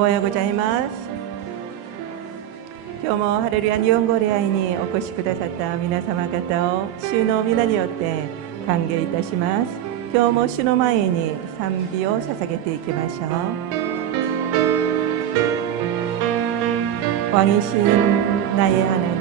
おはようございます。今日もハレルヤ日本語礼拝にお越しくださった皆様方を主の皆によって歓迎いたします。今日も主の前に賛美を捧げていきましょう。 왕이신 나의 하나님,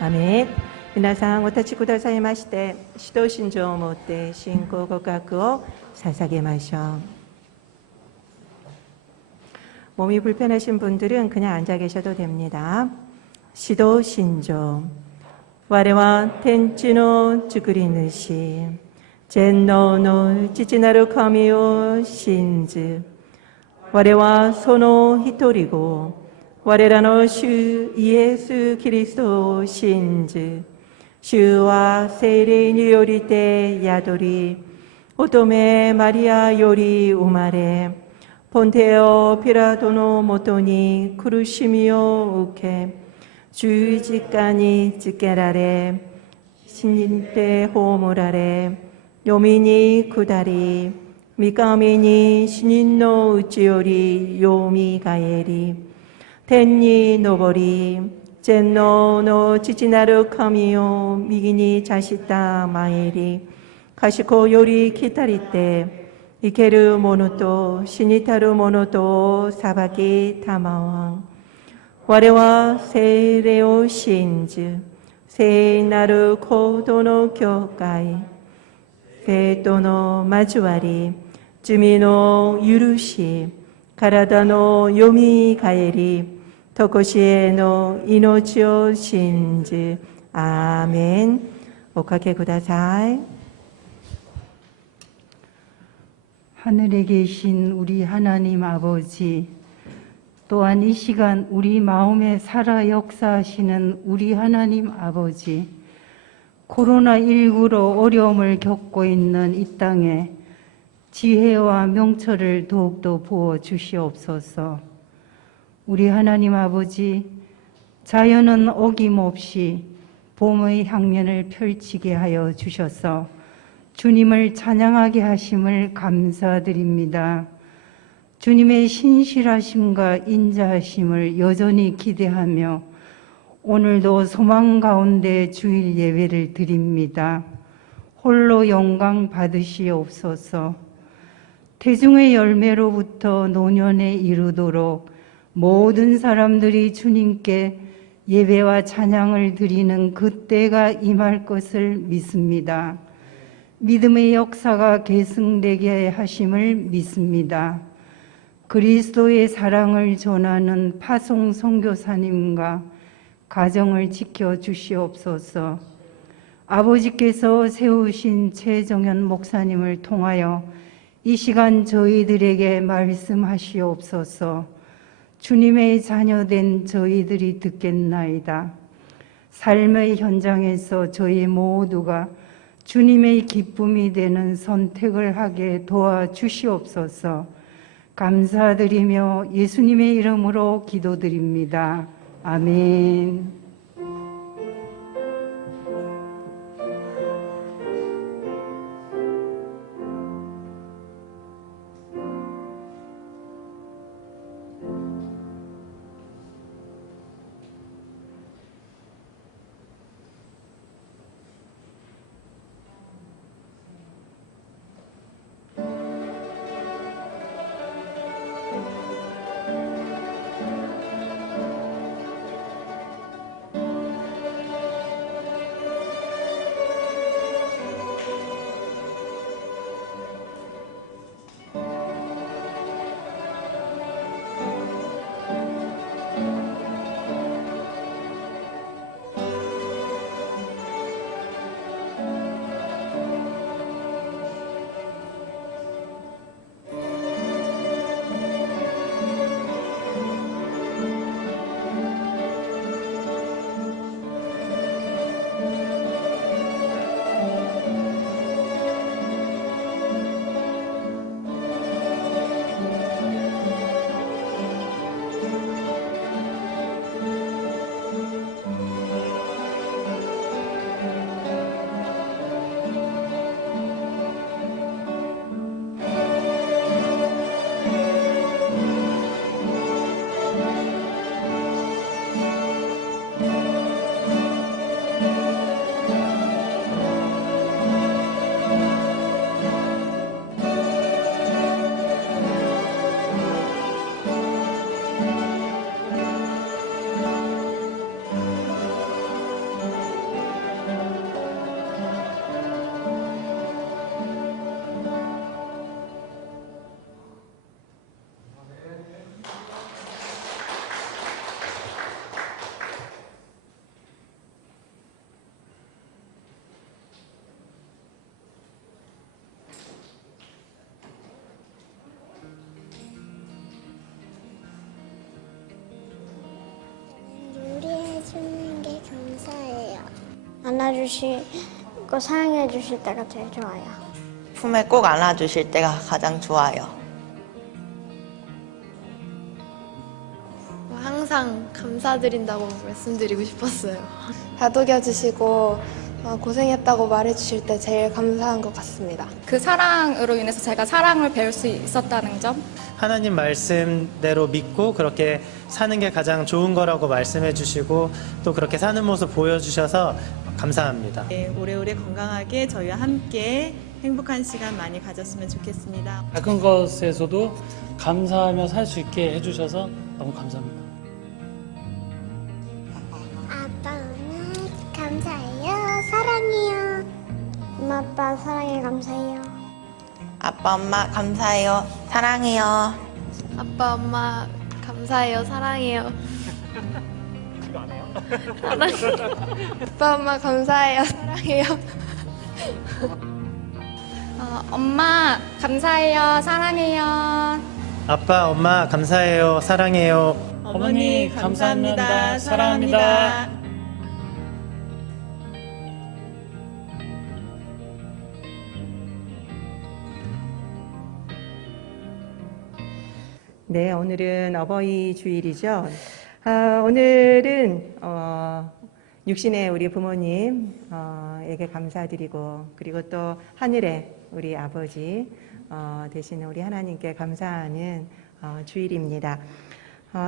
아멘。 皆さんお立ちくださいまして、使徒信条をもって信仰告白を捧げましょう。 몸이 불편하신 분들은 그냥 앉아 계셔도 됩니다. 시도 신조 와레와 텐치노 쭈그리느시 젠노노 찌찌나루 커미오 신즈 我はその一人子、我らの主イエス・キリストを信じ、主は聖霊によりて宿り、乙女マリアより生まれ、ポンテオ・ピラトのもとに苦しみを受け、十字架につけられ、死んで葬られ、読みに下り、三日に死人のうちよりよみがえり、天に昇り、全能の父なる神を右に座したまえり、賢より来たりて、生ける者と死にたる者とを裁きたまわん。我は聖霊を信じ、聖なる行動の教会、生徒の交わり、罪の許し、体のよみがえり、とこしえの命を信じ、アーメン。おかけください。 하늘에 계신 우리 하나님 아버지, 또한 이 시간 우리 마음에 살아 역사하시는 우리 하나님 아버지, 코로나19로 어려움을 겪고 있는 이 땅에 지혜와 명철을 더욱더 부어 주시옵소서. 우리 하나님 아버지, 자연은 어김없이 봄의 향연을 펼치게 하여 주셔서 주님을 찬양하게 하심을 감사드립니다. 주님의 신실하심과 인자하심을 여전히 기대하며 오늘도 소망 가운데 주일 예배를 드립니다. 홀로 영광 받으시옵소서. 태중의 열매로부터 노년에 이르도록 모든 사람들이 주님께 예배와 찬양을 드리는 그때가 임할 것을 믿습니다. 믿음의 역사가 계승되게 하심을 믿습니다. 그리스도의 사랑을 전하는 파송 선교사님과 가정을 지켜 주시옵소서. 아버지께서 세우신 최정현 목사님을 통하여 이 시간 저희들에게 말씀하시옵소서. 주님의 자녀된 저희들이 듣겠나이다. 삶의 현장에서 저희 모두가 주님의 기쁨이 되는 선택을 하게 도와주시옵소서. 감사드리며 예수님의 이름으로 기도드립니다. 아멘. 안아주시고 사랑해 주실 때가 제일 좋아요. 품에 꼭 안아주실 때가 가장 좋아요. 항상 감사드린다고 말씀드리고 싶었어요. 다독여주시고 고생했다고 말해주실 때 제일 감사한 것 같습니다. 그 사랑으로 인해서 제가 사랑을 배울 수 있었다는 점. 하나님 말씀대로 믿고 그렇게 사는 게 가장 좋은 거라고 말씀해 주시고 또 그렇게 사는 모습 보여주셔서 감사합니다. 네, 오래오래 건강하게 저희와 함께 행복한 시간 많이 가졌으면 좋겠습니다. 작은 것에서도 감사하며 살 수 있게 해주셔서 너무 감사합니다. 아빠, 엄마 감사해요. 사랑해요. 엄마, 아빠 사랑해 감사해요. 아빠, 엄마 감사해요. 사랑해요. 아빠, 엄마 감사해요. 사랑해요. 아빠, 엄마 감사해요. 사랑해요. 엄마 감사해요. 사랑해요. 아빠, 엄마 감사해요. 사랑해요. 어머니 감사합니다. 사랑합니다. 네, 오늘은 어버이 주일이죠. 오늘은 육신의 우리 부모님에게 감사드리고 그리고 또 하늘의 우리 아버지 되시는 우리 하나님께 감사하는 주일입니다.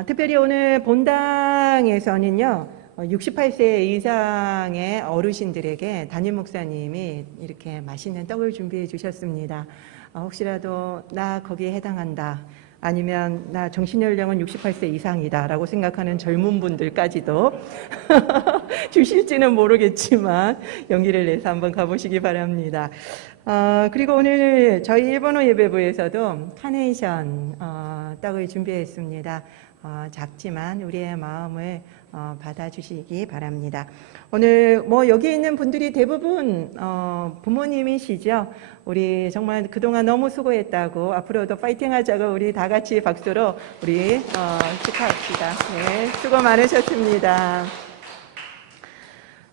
특별히 오늘 본당에서는요, 68세 이상의 어르신들에게 담임 목사님이 이렇게 맛있는 떡을 준비해 주셨습니다. 혹시라도 나 거기에 해당한다, 아니면 나 정신연령은 68세 이상이다 라고 생각하는 젊은 분들까지도 주실지는 모르겠지만 용기를 내서 한번 가보시기 바랍니다. 그리고 오늘 저희 일본어 예배부에서도 카네이션 떡을 준비했습니다. 작지만 우리의 마음을 받아주시기 바랍니다. 오늘 여기 있는 분들이 대부분 부모님이시죠. 우리 정말 그동안 너무 수고했다고, 앞으로도 파이팅 하자고 우리 다 같이 박수로 우리 축하합시다. 네, 수고 많으셨습니다.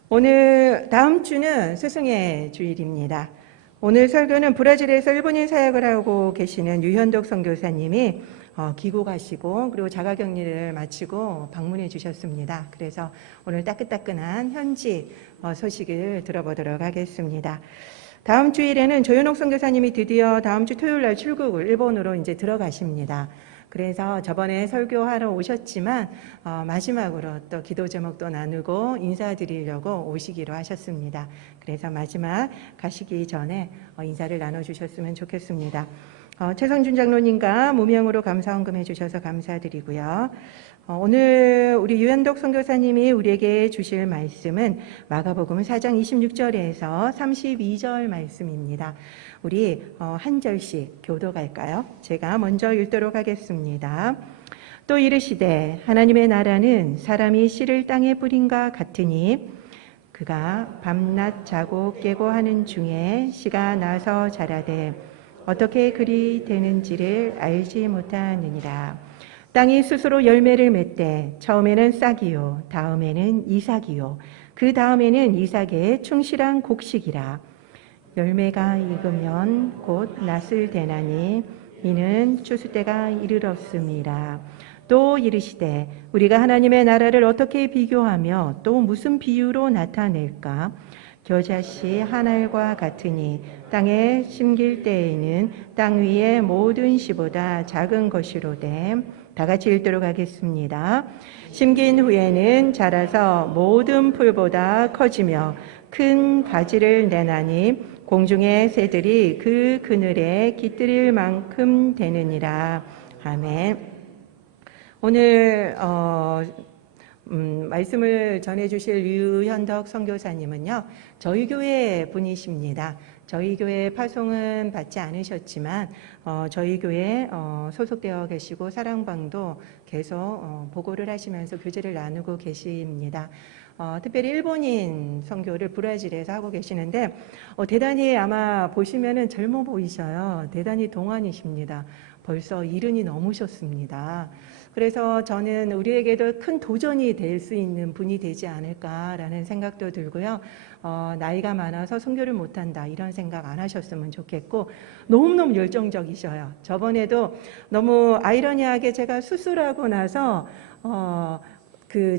오늘 다음 주는 스승의 주일입니다. 오늘 설교는 브라질에서 일본인 사역을 하고 계시는 유현덕 선교사님이 귀국하시고 그리고 자가격리를 마치고 방문해 주셨습니다. 그래서 오늘 따끈따끈한 현지 소식을 들어보도록 하겠습니다. 다음 주일에는 조현옥 선교사님이 드디어 다음 주 토요일 날 출국을 일본으로 이제 들어가십니다. 그래서 저번에 설교하러 오셨지만 마지막으로 또 기도 제목도 나누고 인사드리려고 오시기로 하셨습니다. 그래서 마지막 가시기 전에 인사를 나눠주셨으면 좋겠습니다. 최성준 장로님과 무명으로 감사헌금 해주셔서 감사드리고요. 오늘 우리 유현덕 선교사님이 우리에게 주실 말씀은 마가복음 4장 26절에서 32절 말씀입니다. 우리 한 절씩 교도갈까요? 제가 먼저 읽도록 하겠습니다. 또 이르시되 하나님의 나라는 사람이 씨를 땅에 뿌린과 같으니 그가 밤낮 자고 깨고 하는 중에 씨가 나서 자라되 어떻게 그리 되는지를 알지 못하느니라. 땅이 스스로 열매를 맺되 처음에는 싹이요 다음에는 이삭이요 그 다음에는 이삭의 충실한 곡식이라. 열매가 익으면 곧 낫을 대나니 이는 추수 때가 이르렀음이라. 또 이르시되 우리가 하나님의 나라를 어떻게 비교하며 또 무슨 비유로 나타낼까? 겨자씨 한 알과 같으니 땅에 심길 때에는 땅 위의 모든 씨보다 작은 것이로되. 다 같이 읽도록 하겠습니다. 심긴 후에는 자라서 모든 풀보다 커지며 큰 가지를 내나니 공중의 새들이 그 그늘에 깃들일 만큼 되느니라. 아멘. 오늘 말씀을 전해주실 유현덕 선교사님은요, 저희 교회 분이십니다. 저희 교회 파송은 받지 않으셨지만 저희 교회에 소속되어 계시고 사랑방도 계속 보고를 하시면서 교제를 나누고 계십니다. 특별히 일본인 선교를 브라질에서 하고 계시는데 대단히 아마 보시면은 젊어 보이셔요. 대단히 동안이십니다. 벌써 70이 넘으셨습니다. 그래서 저는 우리에게도 큰 도전이 될 수 있는 분이 되지 않을까라는 생각도 들고요. 나이가 많아서 선교를 못한다 이런 생각 안 하셨으면 좋겠고 너무너무 열정적이셔요. 저번에도 너무 아이러니하게 제가 수술하고 나서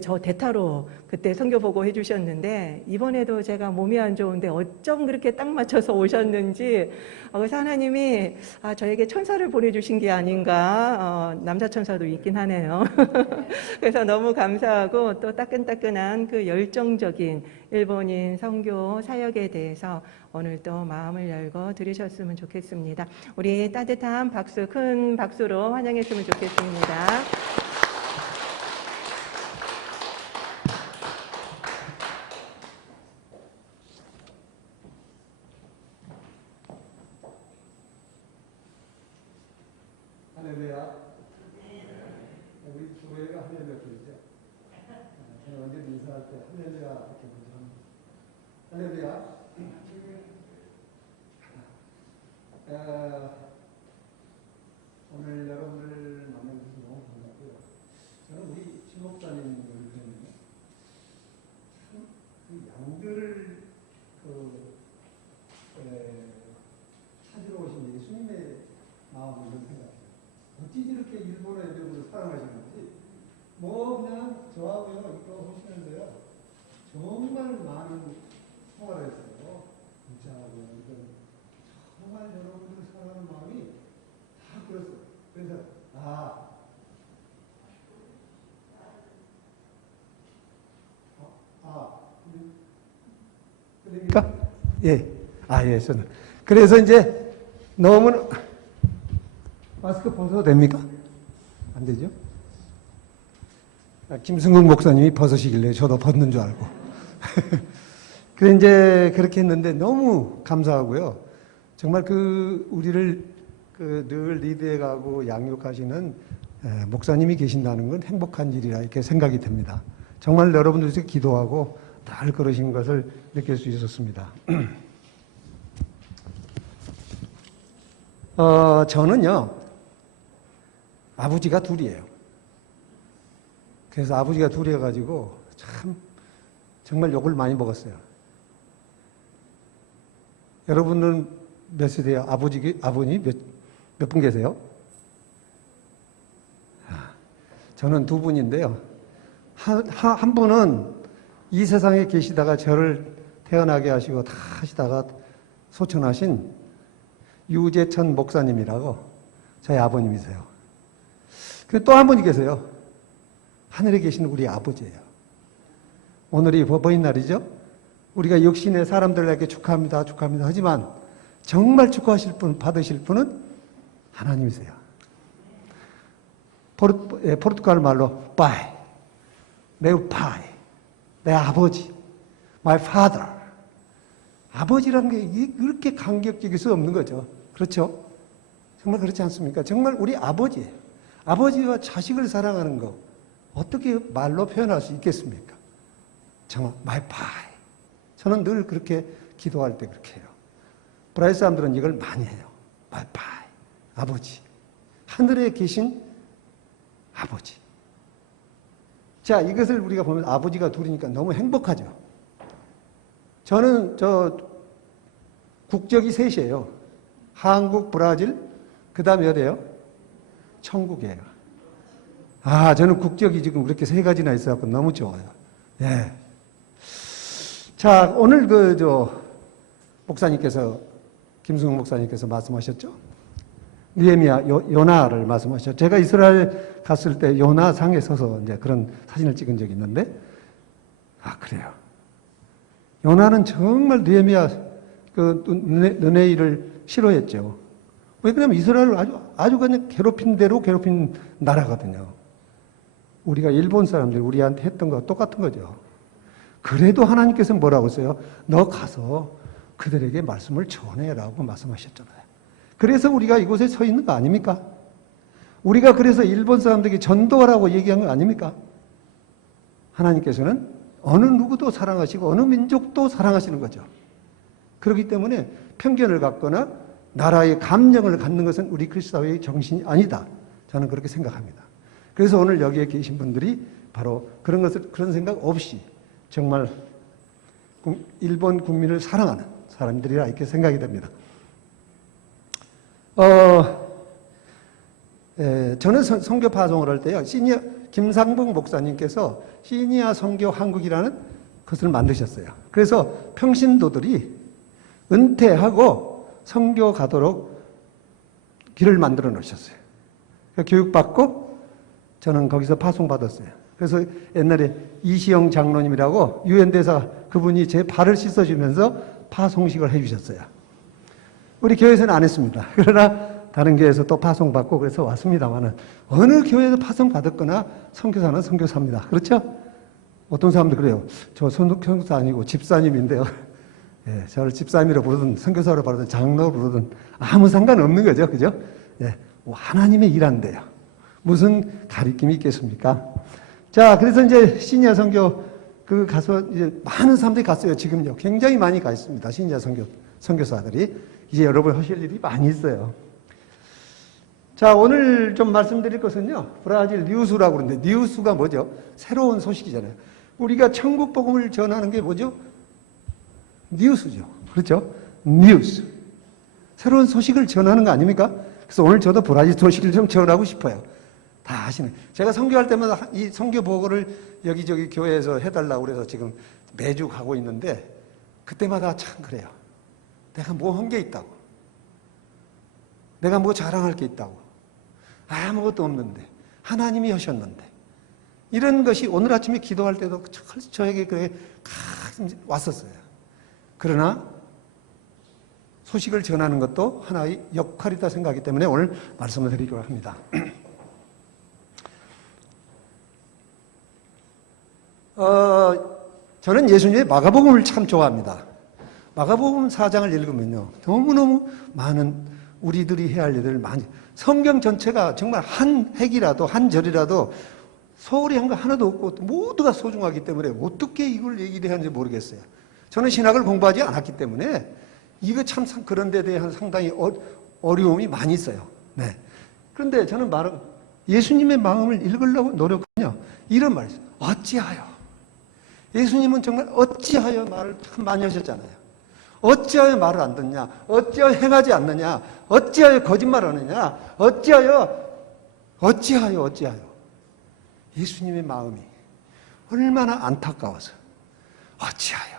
저 대타로 그때 선교 보고 해주셨는데 이번에도 제가 몸이 안 좋은데 어쩜 그렇게 딱 맞춰서 오셨는지 그래서 하나님이 저에게 천사를 보내주신 게 아닌가 남자 천사도 있긴 하네요. 그래서 너무 감사하고 또 따끈따끈한 그 열정적인 일본인 선교 사역에 대해서 오늘 또 마음을 열고 들으셨으면 좋겠습니다. 우리 따뜻한 박수, 큰 박수로 환영했으면 좋겠습니다. 할렐루야. 우리 교회가 할렐루야 교회죠. 저는 언제 인사할 때 할렐루야 이렇게 먼저 합니다. 할렐루야. 오늘 여러분을 만나서 너무 반갑고요. 저는 우리 신목사님을 뵀는데 참 양들을 찾으러 오신 예수님의 마음을 생각해요. 어찌 저렇게 일본어 애들을 사랑하시는지 그냥 저하고요 이거 하시는데요 정말 많은 통화를 했어요. 문자하고요. 정말 여러분들 사랑하는 마음이 다 그랬어요. 그래서 그러니까 예, 저는 그래서 이제 너무 마스크 벗어도 됩니까? 안 되죠? 김승국 목사님이 벗으시길래 저도 벗는 줄 알고. 그래 이제 그렇게 했는데 너무 감사하고요. 정말 우리를 늘 리드해 가고 양육하시는 목사님이 계신다는 건 행복한 일이라 이렇게 생각이 됩니다. 정말 여러분들께 기도하고 잘 그러신 것을 느낄 수 있었습니다. 저는요, 아버지가 둘이에요. 그래서 아버지가 둘이어가지고 정말 욕을 많이 먹었어요. 여러분은 몇 세대예요? 아버님 몇 분 계세요? 저는 두 분인데요. 한 분은 이 세상에 계시다가 저를 태어나게 하시고 다 하시다가 소천하신 유재천 목사님이라고 저희 아버님이세요. 또 한 분이 계세요. 하늘에 계신 우리 아버지예요. 오늘이 법어인 날이죠. 우리가 육신의 사람들에게 축하합니다 하지만 정말 축하하실 분, 받으실 분은 하나님이세요. 포르투갈 말로 빠이, 매우 빠이, 내 아버지, my father. 아버지라는 게 그렇게 감격적일 수 없는 거죠. 그렇죠? 정말 그렇지 않습니까? 정말 우리 아버지예요. 아버지와 자식을 사랑하는 거 어떻게 말로 표현할 수 있겠습니까? 정말 my pie. 저는 늘 그렇게 기도할 때 그렇게 해요. 브라질 사람들은 이걸 많이 해요. my pie. 아버지. 하늘에 계신 아버지. 자, 이것을 우리가 보면 아버지가 둘이니까 너무 행복하죠. 저는 국적이 셋이에요. 한국, 브라질, 그 다음에 어디예요? 천국이에요. 저는 국적이 지금 그렇게 세 가지나 있어갖고 너무 좋아요. 예. 자, 오늘 목사님께서, 김승욱 목사님께서 말씀하셨죠? 느헤미야 요나를 말씀하셨죠. 제가 이스라엘 갔을 때 요나상에 서서 이제 그런 사진을 찍은 적이 있는데, 그래요. 요나는 정말 느헤미야 느헤미야를 싫어했죠. 왜 그러냐면 이스라엘을 아주 그냥 괴롭힌 대로 괴롭힌 나라거든요. 우리가 일본 사람들 우리한테 했던 거 똑같은 거죠. 그래도 하나님께서 뭐라고 했어요? 너 가서 그들에게 말씀을 전해라고 말씀하셨잖아요. 그래서 우리가 이곳에 서 있는 거 아닙니까? 우리가 그래서 일본 사람들에게 전도하라고 얘기한 거 아닙니까? 하나님께서는 어느 누구도 사랑하시고 어느 민족도 사랑하시는 거죠. 그렇기 때문에 편견을 갖거나 나라의 감정을 갖는 것은 우리 그리스도의 정신이 아니다. 저는 그렇게 생각합니다. 그래서 오늘 여기에 계신 분들이 바로 그런 생각 없이 정말 일본 국민을 사랑하는 사람들이라 이렇게 생각이 됩니다. 저는 선교 파송을 할 때요, 김상봉 목사님께서 시니아 선교 한국이라는 것을 만드셨어요. 그래서 평신도들이 은퇴하고 선교 가도록 길을 만들어 놓으셨어요. 교육받고 저는 거기서 파송받았어요. 그래서 옛날에 이시영 장로님이라고 유엔 대사 그분이 제 발을 씻어주면서 파송식을 해주셨어요. 우리 교회에서는 안 했습니다. 그러나 다른 교회에서 또 파송받고 그래서 왔습니다만은 어느 교회에서 파송받았거나 선교사는 선교사입니다. 그렇죠? 어떤 사람들 그래요. 저 선교사 아니고 집사님인데요. 예, 저를 집사님이라 부르든 선교사로 부르든 장로로 부르든 아무 상관없는 거죠. 그죠? 예, 뭐 하나님의 일한대요. 무슨 가리킴이 있겠습니까? 자, 그래서 이제 시니아 선교 가서 이제 많은 사람들이 갔어요. 지금요. 굉장히 많이 가 있습니다. 시니아 선교사들이. 이제 여러분 하실 일이 많이 있어요. 자, 오늘 좀 말씀드릴 것은요. 브라질 뉴스라고 그러는데 뉴스가 뭐죠? 새로운 소식이잖아요. 우리가 천국 복음을 전하는 게 뭐죠? 뉴스죠. 그렇죠? 뉴스. 새로운 소식을 전하는 거 아닙니까? 그래서 오늘 저도 브라질 소식을 좀 전하고 싶어요. 다 아시네. 제가 선교할 때마다 이 선교 보고를 여기저기 교회에서 해달라고 그래서 지금 매주 가고 있는데 그때마다 참 그래요. 내가 뭐 한 게 있다고. 내가 뭐 자랑할 게 있다고. 아무것도 없는데. 하나님이 하셨는데. 이런 것이 오늘 아침에 기도할 때도 저에게 그래 왔었어요. 그러나 소식을 전하는 것도 하나의 역할이다 생각하기 때문에 오늘 말씀을 드리려고 합니다. 저는 예수님의 마가복음을 참 좋아합니다. 마가복음 4장을 읽으면요. 너무너무 많은 우리들이 해야 할 일들을 많이, 성경 전체가 정말 한 핵이라도 한 절이라도 소홀히 한 거 하나도 없고 모두가 소중하기 때문에 어떻게 이걸 얘기를 하는지 모르겠어요. 저는 신학을 공부하지 않았기 때문에 이거 참 그런 데 대한 상당히 어려움이 많이 있어요. 네. 그런데 저는 예수님의 마음을 읽으려고 노력하냐 이런 말이죠. 어찌하여. 예수님은 정말 어찌하여 말을 참 많이 하셨잖아요. 어찌하여 말을 안 듣냐? 어찌하여 행하지 않느냐? 어찌하여 거짓말하느냐? 어찌하여. 예수님의 마음이 얼마나 안타까워서 어찌하여.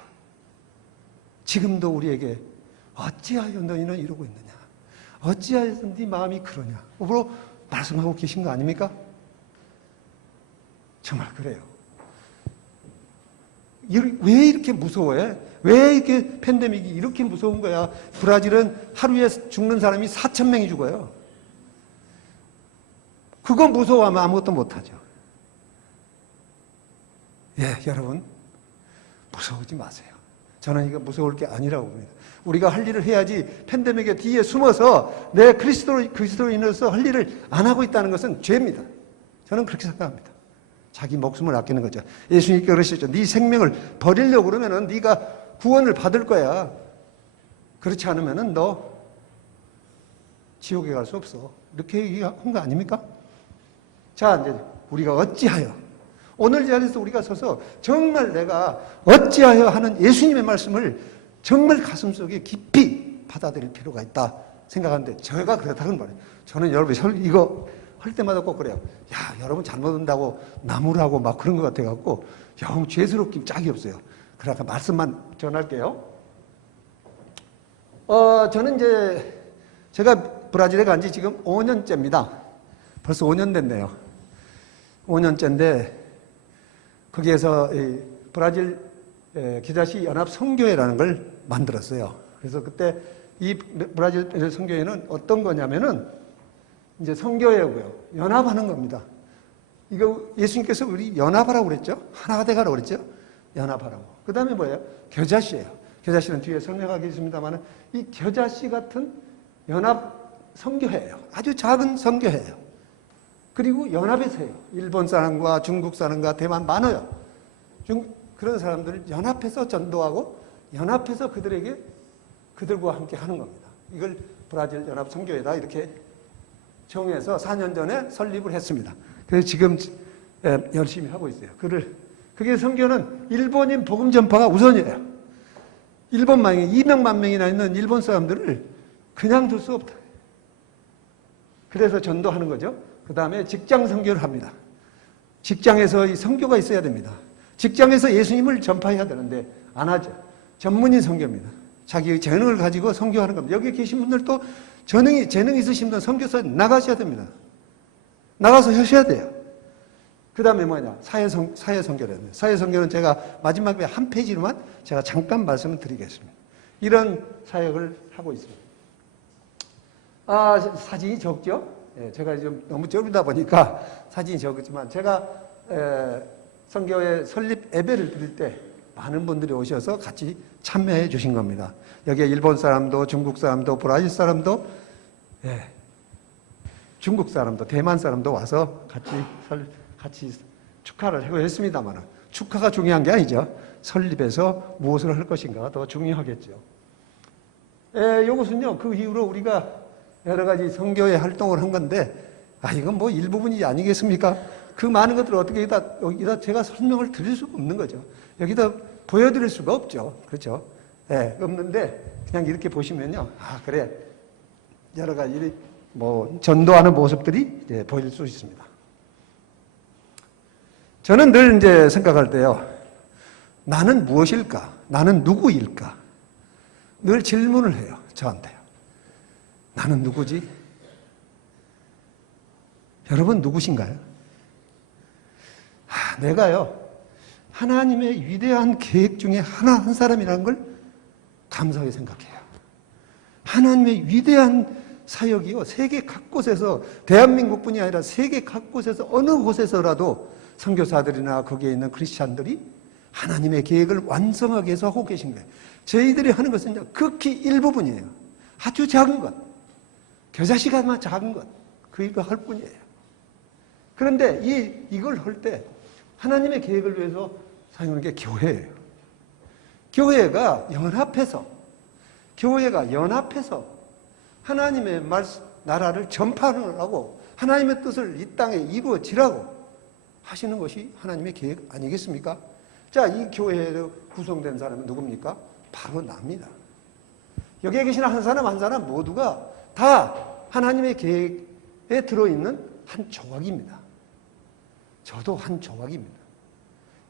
지금도 우리에게 어찌하여 너희는 이러고 있느냐? 어찌하여 네 마음이 그러냐? 으로 말씀하고 계신 거 아닙니까? 정말 그래요. 왜 이렇게 무서워해? 왜 이렇게 팬데믹이 이렇게 무서운 거야? 브라질은 하루에 죽는 사람이 4,000명이 죽어요. 그거 무서워하면 아무것도 못하죠. 예, 여러분 무서우지 마세요. 저는 이거 무서울 게 아니라고 봅니다. 우리가 할 일을 해야지 팬데믹의 뒤에 숨어서 내 그리스도인으로서 할 일을 안 하고 있다는 것은 죄입니다. 저는 그렇게 생각합니다. 자기 목숨을 아끼는 거죠. 예수님께 그러셨죠. 네 생명을 버리려고 그러면은 네가 구원을 받을 거야. 그렇지 않으면은 너 지옥에 갈 수 없어. 이렇게 얘기한 거 아닙니까? 자, 이제 우리가 어찌하여 오늘 자리에서 우리가 서서 정말 내가 어찌하여 하는 예수님의 말씀을 정말 가슴속에 깊이 받아들일 필요가 있다 생각하는데 제가 그렇다는 말이에요. 저는 여러분 이거 할 때마다 꼭 그래요. 야, 여러분 잘못 한다고 나무라고 막 그런 것 같아갖고 영 죄스럽기 짝이 없어요. 그러니까 말씀만 전할게요. 저는 이제 제가 브라질에 간 지 지금 5년째입니다. 벌써 5년 됐네요. 5년째인데 거기에서 브라질 기자시 연합 선교회라는 걸 만들었어요. 그래서 그때 이 브라질 선교회는 어떤 거냐면은 이제 선교회고요. 연합하는 겁니다. 이거 예수님께서 우리 연합하라고 그랬죠? 하나가 되가라고 그랬죠? 연합하라고. 그 다음에 뭐예요? 겨자씨예요. 겨자씨는 뒤에 설명하겠습니다만 이 겨자씨 같은 연합 선교회예요. 아주 작은 선교회예요. 그리고 연합해서 해요. 일본 사람과 중국 사람과 대만 많아요. 그런 사람들을 연합해서 전도하고 연합해서 그들과 함께 하는 겁니다. 이걸 브라질 연합 선교회다 이렇게 정해서 4년 전에 설립을 했습니다. 그래서 지금 열심히 하고 있어요. 그게 선교는 일본인 복음 전파가 우선이에요. 일본만이 200만 명이나 있는 일본 사람들을 그냥 둘 수 없다. 그래서 전도하는 거죠. 그 다음에 직장 선교를 합니다. 직장에서 이 선교가 있어야 됩니다. 직장에서 예수님을 전파해야 되는데 안 하죠. 전문인 선교입니다. 자기의 재능을 가지고 선교하는 겁니다. 여기 계신 분들도 재능이 있으신 분은 선교사에 나가셔야 됩니다. 나가서 하셔야 돼요. 그 다음에 뭐냐? 사회선교를 해요. 사회선교는 제가 마지막에 한 페이지로만 제가 잠깐 말씀을 드리겠습니다. 이런 사역을 하고 있습니다. 사진이 적죠? 예, 제가 좀 너무 좁다 보니까 사진이 적었지만 제가 선교회 설립 예배를 드릴 때 많은 분들이 오셔서 같이 참여해 주신 겁니다. 여기에 일본 사람도, 중국 사람도, 브라질 사람도, 중국 사람도, 대만 사람도 와서 같이 축하를 하고 했습니다만 축하가 중요한 게 아니죠. 설립해서 무엇을 할 것인가가 더 중요하겠죠. 이것은요, 그 이후로 우리가 여러 가지 선교의 활동을 한 건데, 이건 뭐 일부분이 아니겠습니까? 그 많은 것들을 어떻게 여기다 제가 설명을 드릴 수가 없는 거죠. 여기다 보여드릴 수가 없죠. 그렇죠? 없는데, 그냥 이렇게 보시면요. 그래. 여러 가지, 전도하는 모습들이 이제 보일 수 있습니다. 저는 늘 이제 생각할 때요. 나는 무엇일까? 나는 누구일까? 늘 질문을 해요. 저한테요. 나는 누구지? 여러분 누구신가요? 내가요. 하나님의 위대한 계획 중에 한 사람이라는 걸 감사하게 생각해요. 하나님의 위대한 사역이요. 세계 각곳에서, 대한민국뿐이 아니라 세계 각곳에서 어느 곳에서라도 선교사들이나 거기에 있는 크리스찬들이 하나님의 계획을 완성하기 위해서 하고 계신 거예요. 저희들이 하는 것은 극히 일부분이에요. 아주 작은 것. 겨자씨가 작은 것. 그 일을 할 뿐이에요. 그런데 이걸 할 때 하나님의 계획을 위해서 사용하는 게 교회예요. 교회가 연합해서 하나님의 나라를 전파하고 하나님의 뜻을 이 땅에 이루어지라고 하시는 것이 하나님의 계획 아니겠습니까? 자, 이 교회에 구성된 사람은 누굽니까? 바로 나입니다. 여기에 계시는 한 사람 한 사람 모두가 다 하나님의 계획에 들어있는 한 조각입니다. 저도 한 조각입니다.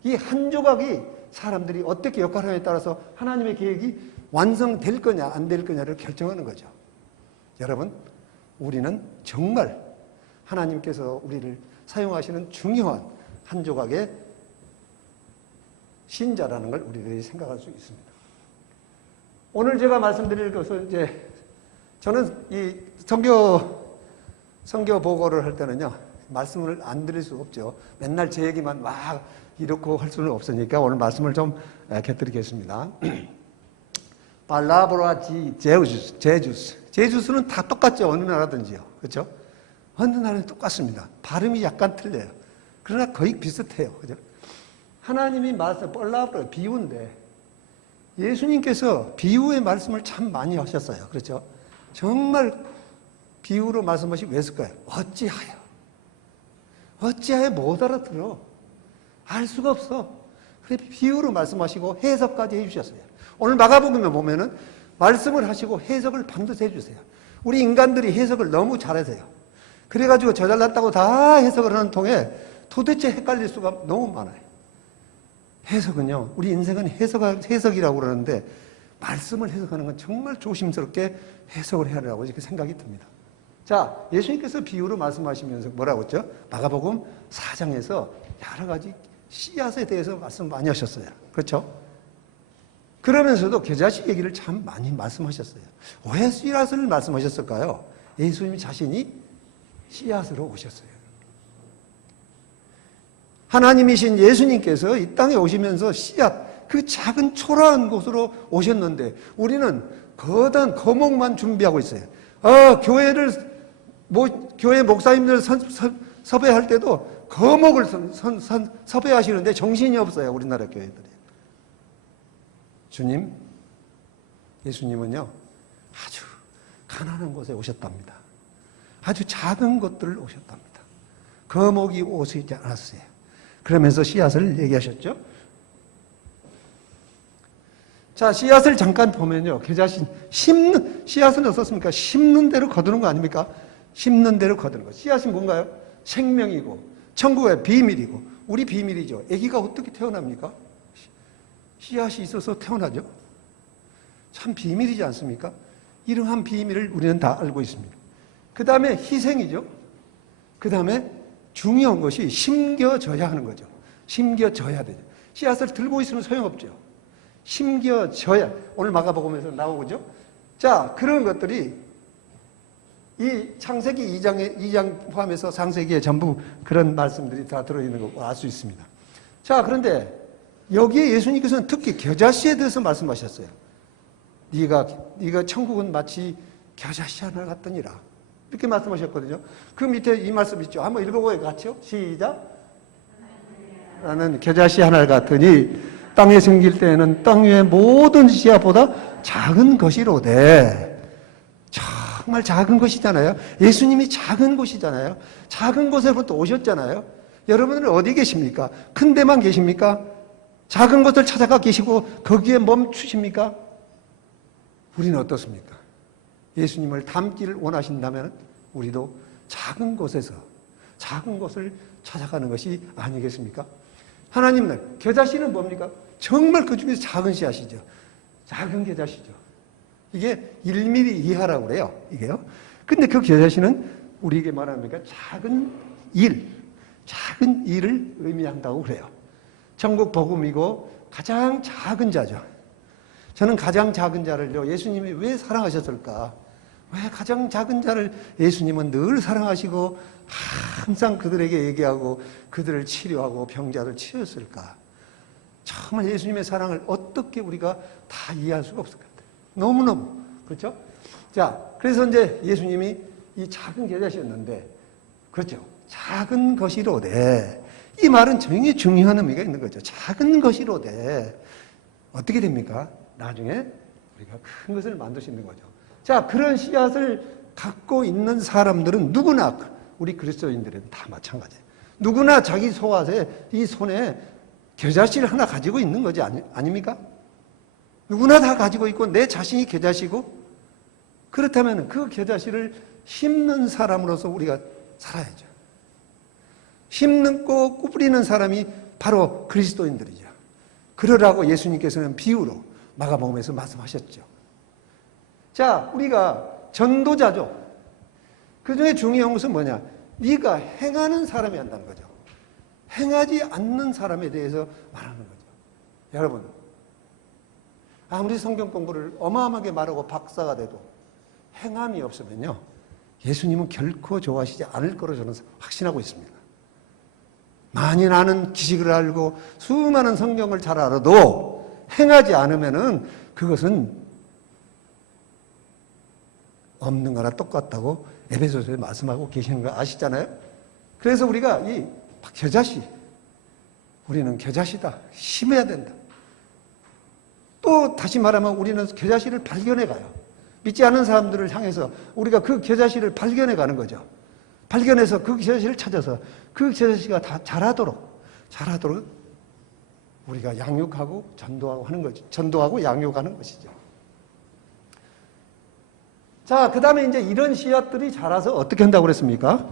이 한 조각이 사람들이 어떻게 역할을 하냐에 따라서 하나님의 계획이 완성될 거냐 안 될 거냐를 결정하는 거죠. 여러분, 우리는 정말 하나님께서 우리를 사용하시는 중요한 한 조각의 신자라는 걸 우리들이 생각할 수 있습니다. 오늘 제가 말씀드릴 것은 저는 이 선교 보고를 할 때는요, 말씀을 안 드릴 수 없죠. 맨날 제 얘기만 막 이렇고 할 수는 없으니까 오늘 말씀을 좀 곁들이겠습니다. 팔라브라 제주스는 다 똑같죠. 어느 나라든지요. 그렇죠? 어느 나라는 똑같습니다. 발음이 약간 틀려요. 그러나 거의 비슷해요. 그죠? 하나님이 팔라브라 비유인데 예수님께서 비유의 말씀을 참 많이 하셨어요. 그렇죠? 정말 비유로 말씀하시고 왜 했을까요? 어찌하여 못 알아들어? 알 수가 없어. 그래 비유로 말씀하시고 해석까지 해주셨어요. 오늘 마가복음에 보면은 말씀을 하시고 해석을 반드시 해주세요. 우리 인간들이 해석을 너무 잘하세요. 그래가지고 저 잘났다고 다 해석을 하는 통에 도대체 헷갈릴 수가 너무 많아요. 해석은요, 우리 인생은 해석이라고 그러는데 말씀을 해석하는 건 정말 조심스럽게 해석을 해야 하라고 이렇게 생각이 듭니다. 자, 예수님께서 비유로 말씀하시면서 뭐라고 했죠? 마가복음 4장에서 여러 가지 씨앗에 대해서 말씀 많이 하셨어요. 그렇죠? 그러면서도 겨자씨 얘기를 참 많이 말씀하셨어요. 왜 씨앗을 말씀하셨을까요? 예수님 자신이 씨앗으로 오셨어요. 하나님이신 예수님께서 이 땅에 오시면서 씨앗, 그 작은 초라한 곳으로 오셨는데 우리는 거대한 거목만 준비하고 있어요. 교회 목사님들 섭외할 때도 거목을 섭외하시는데 정신이 없어요. 우리나라 교회들이. 주님, 예수님은요, 아주 가난한 곳에 오셨답니다. 아주 작은 것들을 오셨답니다. 거목이 오시지 않았어요. 그러면서 씨앗을 얘기하셨죠. 자, 씨앗을 잠깐 보면요. 겨자씨 씨앗은 어떻습니까? 심는 대로 거두는 거 아닙니까? 심는 대로 거두는 거. 씨앗이 뭔가요? 생명이고 천국의 비밀이고 우리 비밀이죠. 아기가 어떻게 태어납니까? 씨앗이 있어서 태어나죠. 참 비밀이지 않습니까? 이러한 비밀을 우리는 다 알고 있습니다. 그 다음에 희생이죠. 그 다음에 중요한 것이 심겨져야 하는 거죠. 심겨져야 되죠. 씨앗을 들고 있으면 소용없죠. 심겨져야, 오늘 마가복음에서 나오죠. 자, 그런 것들이 이 창세기 2장 포함해서 창세기에 전부 그런 말씀들이 다 들어있는 거 알 수 있습니다. 자, 그런데 여기에 예수님께서는 특히 겨자씨에 대해서 말씀하셨어요. 네가 천국은 마치 겨자씨 하나 같더니라. 이렇게 말씀하셨거든요. 그 밑에 이 말씀 있죠. 한번 읽어보아요. 같이요. 시작. 나는 겨자씨 하나 같으니 땅에 생길 때에는 땅 위의 모든 씨앗보다 작은 것이로되. 정말 작은 것이잖아요. 예수님이 작은 곳이잖아요. 작은 곳에부터 오셨잖아요. 여러분은 어디 계십니까? 큰 데만 계십니까? 작은 곳을 찾아가 계시고 거기에 멈추십니까? 우리는 어떻습니까? 예수님을 닮기를 원하신다면 우리도 작은 곳에서 작은 곳을 찾아가는 것이 아니겠습니까? 하나님은 겨자씨는 뭡니까? 정말 그 중에서 작은 씨앗이죠. 작은 겨자씨죠. 이게 1mm 이하라고 그래요. 이게요. 근데 그 겨자씨는 우리에게 말합니까? 작은 일을 의미한다고 그래요. 천국 복음이고 가장 작은 자죠. 저는 가장 작은 자를요, 예수님이 왜 사랑하셨을까? 왜 가장 작은 자를 예수님은 늘 사랑하시고 항상 그들에게 얘기하고 그들을 치료하고 병자를 치유했을까? 정말 예수님의 사랑을 어떻게 우리가 다 이해할 수가 없을 것 같아요. 너무너무. 그렇죠? 자, 그래서 이제 예수님이 이 작은 겨자씨였는데, 그렇죠? 작은 것이로되. 이 말은 굉장히 중요한 의미가 있는 거죠. 작은 것이로되. 어떻게 됩니까? 나중에 우리가 큰 것을 만들 수 있는 거죠. 자, 그런 씨앗을 갖고 있는 사람들은 누구나, 우리 그리스도인들은 다 마찬가지예요. 누구나 자기 소앗에, 이 손에 겨자씨를 하나 가지고 있는 거지 아닙니까? 누구나 다 가지고 있고 내 자신이 겨자씨고, 그렇다면 그 겨자씨를 심는 사람으로서 우리가 살아야죠. 심고 뿌리는 사람이 바로 그리스도인들이죠. 그러라고 예수님께서는 비유로 마가복음에서 말씀하셨죠. 자, 우리가 전도자죠. 그 중에 중요한 것은 뭐냐? 네가 행하는 사람이 한다는 거죠. 행하지 않는 사람에 대해서 말하는 거죠. 여러분, 아무리 성경 공부를 어마어마하게 말하고 박사가 돼도 행함이 없으면요, 예수님은 결코 좋아하시지 않을 거로 저는 확신하고 있습니다. 많이 나는 지식을 알고 수많은 성경을 잘 알아도 행하지 않으면은 그것은 없는 거나 똑같다고 에베소서에 말씀하고 계시는 거 아시잖아요? 그래서 우리가 이 겨자씨, 우리는 겨자씨다. 심어야 된다. 또 다시 말하면 우리는 겨자씨를 발견해 가요. 믿지 않는 사람들을 향해서 우리가 그 겨자씨를 발견해 가는 거죠. 발견해서 그 겨자씨를 찾아서 그 겨자씨가 다 자라도록 우리가 양육하고 전도하고 하는 거죠. 전도하고 양육하는 것이죠. 자, 그 다음에 이제 이런 씨앗들이 자라서 어떻게 한다고 그랬습니까?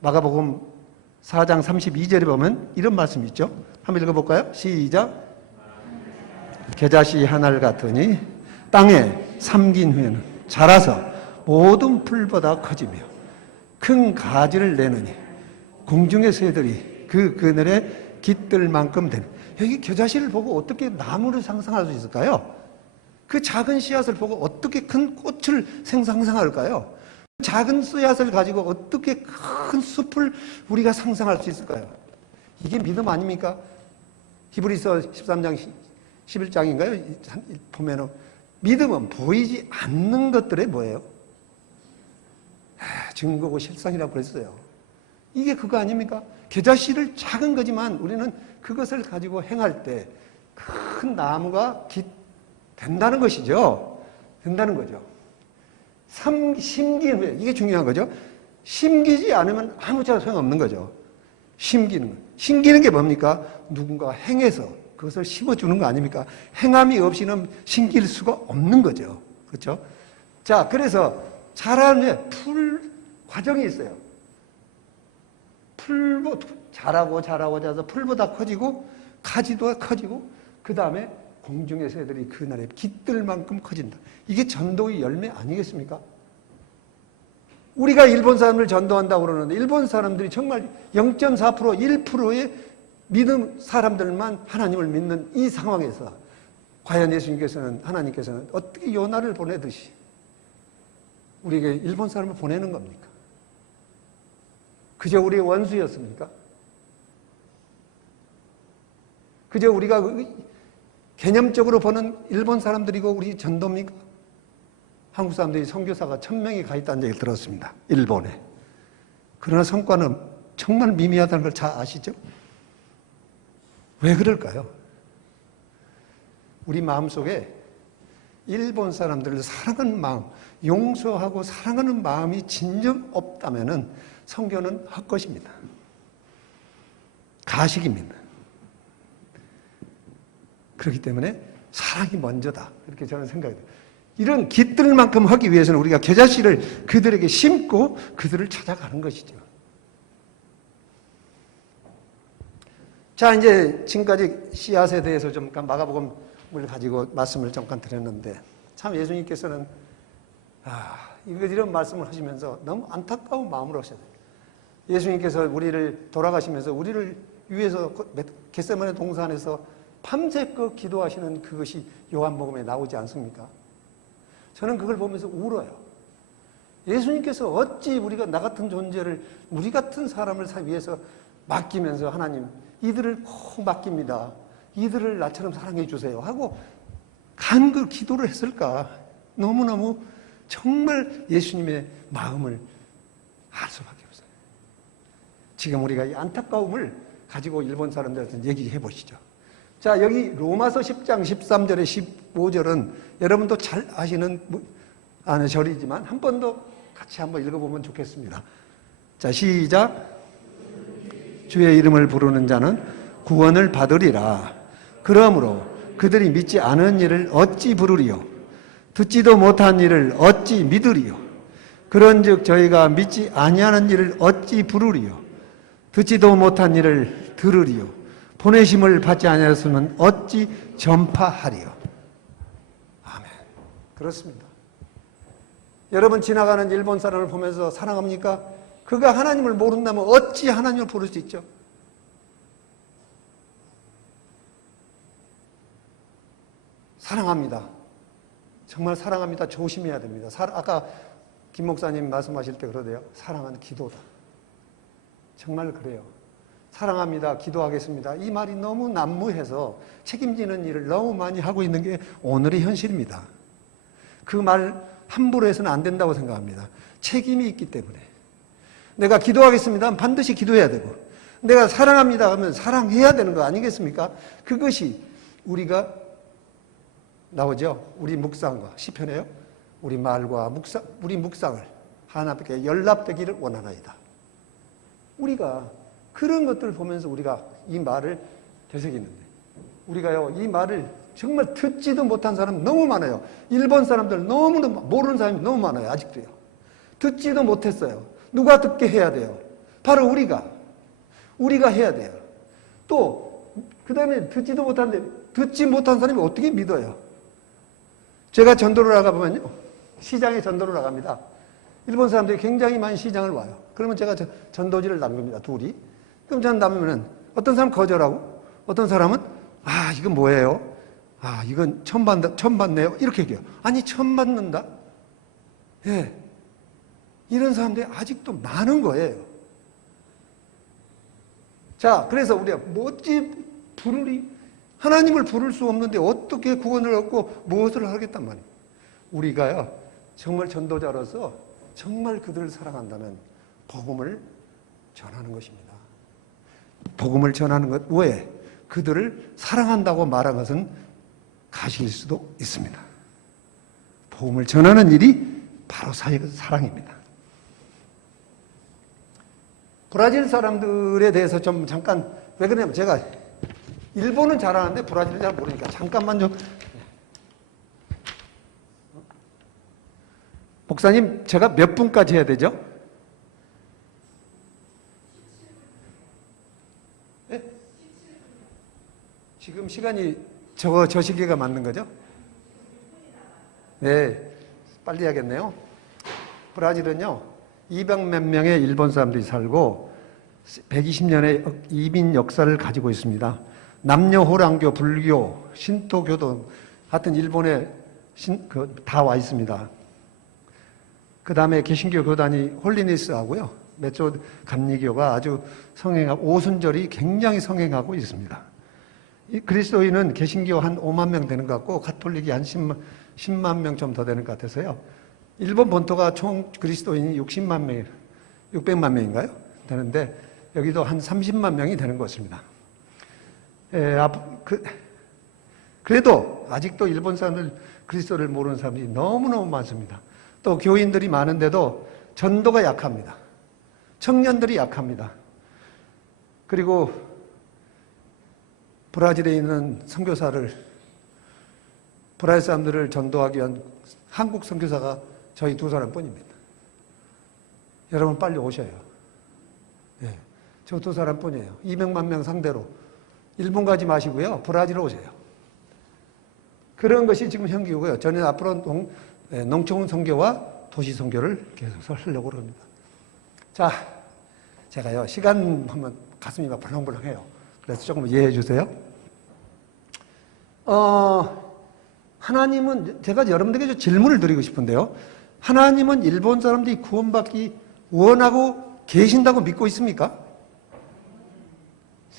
마가복음 4장 32절에 보면 이런 말씀이 있죠. 한번 읽어볼까요? 시작. 겨자씨 하나를 같으니 땅에 삼긴 후에는 자라서 모든 풀보다 커지며 큰 가지를 내느니 공중의 새들이 그 그늘에 깃들 만큼 되는. 여기 겨자씨를 보고 어떻게 나무를 상상할 수 있을까요? 그 작은 씨앗을 보고 어떻게 큰 꽃을 상상할까요? 작은 씨앗을 가지고 어떻게 큰 숲을 우리가 상상할 수 있을까요? 이게 믿음 아닙니까? 히브리서 13장 11장인가요? 보면은 믿음은 보이지 않는 것들의 뭐예요? 증거고 실상이라고 그랬어요. 이게 그거 아닙니까? 겨자씨를 작은 거지만 우리는 그것을 가지고 행할 때 큰 나무가 된다는 것이죠. 된다는 거죠. 심긴 후에, 이게 중요한 거죠. 심기지 않으면 아무짝에나 소용없는 거죠. 심기는 거. 심기는 게 뭡니까? 누군가 행해서 그것을 심어주는 거 아닙니까? 행함이 없이는 심길 수가 없는 거죠. 그렇죠? 자, 그래서 자라는 풀 과정이 있어요. 자라고 자라서 풀보다 커지고 가지도 커지고 그 다음에 공중의 새들이 그날에 깃들 만큼 커진다. 이게 전도의 열매 아니겠습니까? 우리가 일본 사람을 전도한다고 그러는데 일본 사람들이 정말 0.4% 1%의 믿음 사람들만 하나님을 믿는 이 상황에서 과연 하나님께서는 어떻게 요나를 보내듯이 우리에게 일본 사람을 보내는 겁니까? 그저 우리의 원수였습니까? 그저 우리가 개념적으로 보는 일본 사람들이고 우리 전도입니까? 한국 사람들이 선교사가 1000명이 가 있다는 얘기를 들었습니다. 일본에. 그러나 성과는 정말 미미하다는 걸 잘 아시죠? 왜 그럴까요? 우리 마음속에 일본 사람들을 사랑하는 마음, 용서하고 사랑하는 마음이 진정 없다면 선교는 헛것입니다. 가식입니다. 그렇기 때문에 사랑이 먼저다. 이렇게 저는 생각이 돼요. 이런 깃들만큼 하기 위해서는 우리가 겨자씨를 그들에게 심고 그들을 찾아가는 것이죠. 자, 이제 지금까지 씨앗에 대해서 좀 마가복음을 가지고 말씀을 잠깐 드렸는데 참 예수님께서는 이런 말씀을 하시면서 너무 안타까운 마음으로 하셔야 돼요. 예수님께서 우리를 돌아가시면서 우리를 위해서 겟세마네 동산에서 밤새껏 기도하시는 그것이 요한복음에 나오지 않습니까? 저는 그걸 보면서 울어요. 예수님께서 어찌 우리가 나 같은 존재를 우리 같은 사람을 위해서 맡기면서 하나님 이들을 꼭 맡깁니다. 이들을 나처럼 사랑해 주세요 하고 간그 기도를 했을까? 너무너무 정말 예수님의 마음을 알 수밖에 없어요. 지금 우리가 이 안타까움을 가지고 일본 사람들한테 얘기해 보시죠. 자, 여기 로마서 10장 13절에 15절은 여러분도 잘 아시는 절이지만 한 번 더 같이 한번 읽어보면 좋겠습니다. 자, 시작. 주의 이름을 부르는 자는 구원을 받으리라. 그러므로 그들이 믿지 않은 일을 어찌 부르리요? 듣지도 못한 일을 어찌 믿으리요? 그런즉 저희가 믿지 아니하는 일을 어찌 부르리요? 듣지도 못한 일을 들으리요? 보내심을 받지 아니하였으면 어찌 전파하리요? 아멘. 그렇습니다. 여러분 지나가는 일본 사람을 보면서 사랑합니까? 그가 하나님을 모른다면 어찌 하나님을 부를 수 있죠? 사랑합니다. 정말 사랑합니다. 조심해야 됩니다. 아까 김 목사님 말씀하실 때 그러대요. 사랑은 기도다. 정말 그래요. 사랑합니다. 기도하겠습니다. 이 말이 너무 난무해서 책임지는 일을 너무 많이 하고 있는 게 오늘의 현실입니다. 그 말 함부로 해서는 안 된다고 생각합니다. 책임이 있기 때문에. 내가 기도하겠습니다 하면 반드시 기도해야 되고 내가 사랑합니다 하면 사랑해야 되는 거 아니겠습니까? 그것이 우리가 나오죠. 우리 묵상과 시편에요. 우리 말과 우리 묵상을 하나님께 연락되기를 원하나이다. 우리가 그런 것들을 보면서 우리가 이 말을 되새기는데 우리가요 이 말을 정말 듣지도 못한 사람 너무 많아요. 일본 사람들 너무 모르는 사람이 너무 많아요. 아직도요. 듣지도 못했어요. 누가 듣게 해야 돼요? 바로 우리가 해야 돼요. 또 그 다음에 듣지 못한 사람이 어떻게 믿어요? 제가 전도를 나가보면요 시장에 전도를 나갑니다. 일본 사람들이 굉장히 많이 시장을 와요. 그러면 제가 전도지를 남깁니다. 둘이. 그럼 저는 남으면 어떤 사람은 거절하고 어떤 사람은 이건 뭐예요? 이건 처음 봤네요. 이렇게 얘기해요. 아니 처음 받는다? 예. 이런 사람들이 아직도 많은 거예요. 자, 그래서 우리가 어찌 하나님을 부를 수 없는데 어떻게 구원을 얻고 무엇을 하겠단 말이에요. 우리가요 정말 전도자로서 정말 그들을 사랑한다면 복음을 전하는 것입니다. 복음을 전하는 것 왜? 그들을 사랑한다고 말한 것은 가식일 수도 있습니다. 복음을 전하는 일이 바로 사랑입니다. 브라질 사람들에 대해서 좀 잠깐, 왜 그러냐면 제가 일본은 잘하는데 브라질은 잘 모르니까 잠깐만 좀. 목사님, 제가 몇 분까지 해야 되죠? 네? 지금 시간이 저 시기가 맞는 거죠? 네, 빨리 해야겠네요. 브라질은요, 200몇 명의 일본 사람들이 살고 120년의 이민 역사를 가지고 있습니다. 남녀 호랑교, 불교, 신토교도 하여튼 일본에 다 와 있습니다. 그 다음에 개신교 교단이 홀리니스하고요, 메조 감리교가 아주 성행하고, 오순절이 굉장히 성행하고 있습니다. 이 그리스도인은 개신교 한 5만 명 되는 것 같고, 가톨릭이 한 10만 명 좀 더 되는 것 같아서요. 일본 본토가 총 그리스도인이 60만 명, 600만 명인가요? 되는데, 여기도 한 30만 명이 되는 것 같습니다. 그래도 아직도 일본 사람들, 그리스도를 모르는 사람들이 너무너무 많습니다. 또 교인들이 많은데도 전도가 약합니다. 청년들이 약합니다. 그리고 브라질에 있는 선교사를, 브라질 사람들을 전도하기 위한 한국 선교사가 저희 2사람뿐입니다. 여러분 빨리 오셔요. 네, 저 2사람뿐이에요. 200만 명 상대로. 일본 가지 마시고요, 브라질 오세요. 그런 것이 지금 현기고요. 저는 앞으로 농촌 선교와 도시 선교를 계속 하려고 합니다. 자, 제가요, 시간 하면 가슴이 막 벌렁벌렁해요. 그래서 조금 이해해 주세요. 하나님은, 제가 여러분들에게 좀 질문을 드리고 싶은데요. 하나님은 일본 사람들이 구원받기 원하고 계신다고 믿고 있습니까?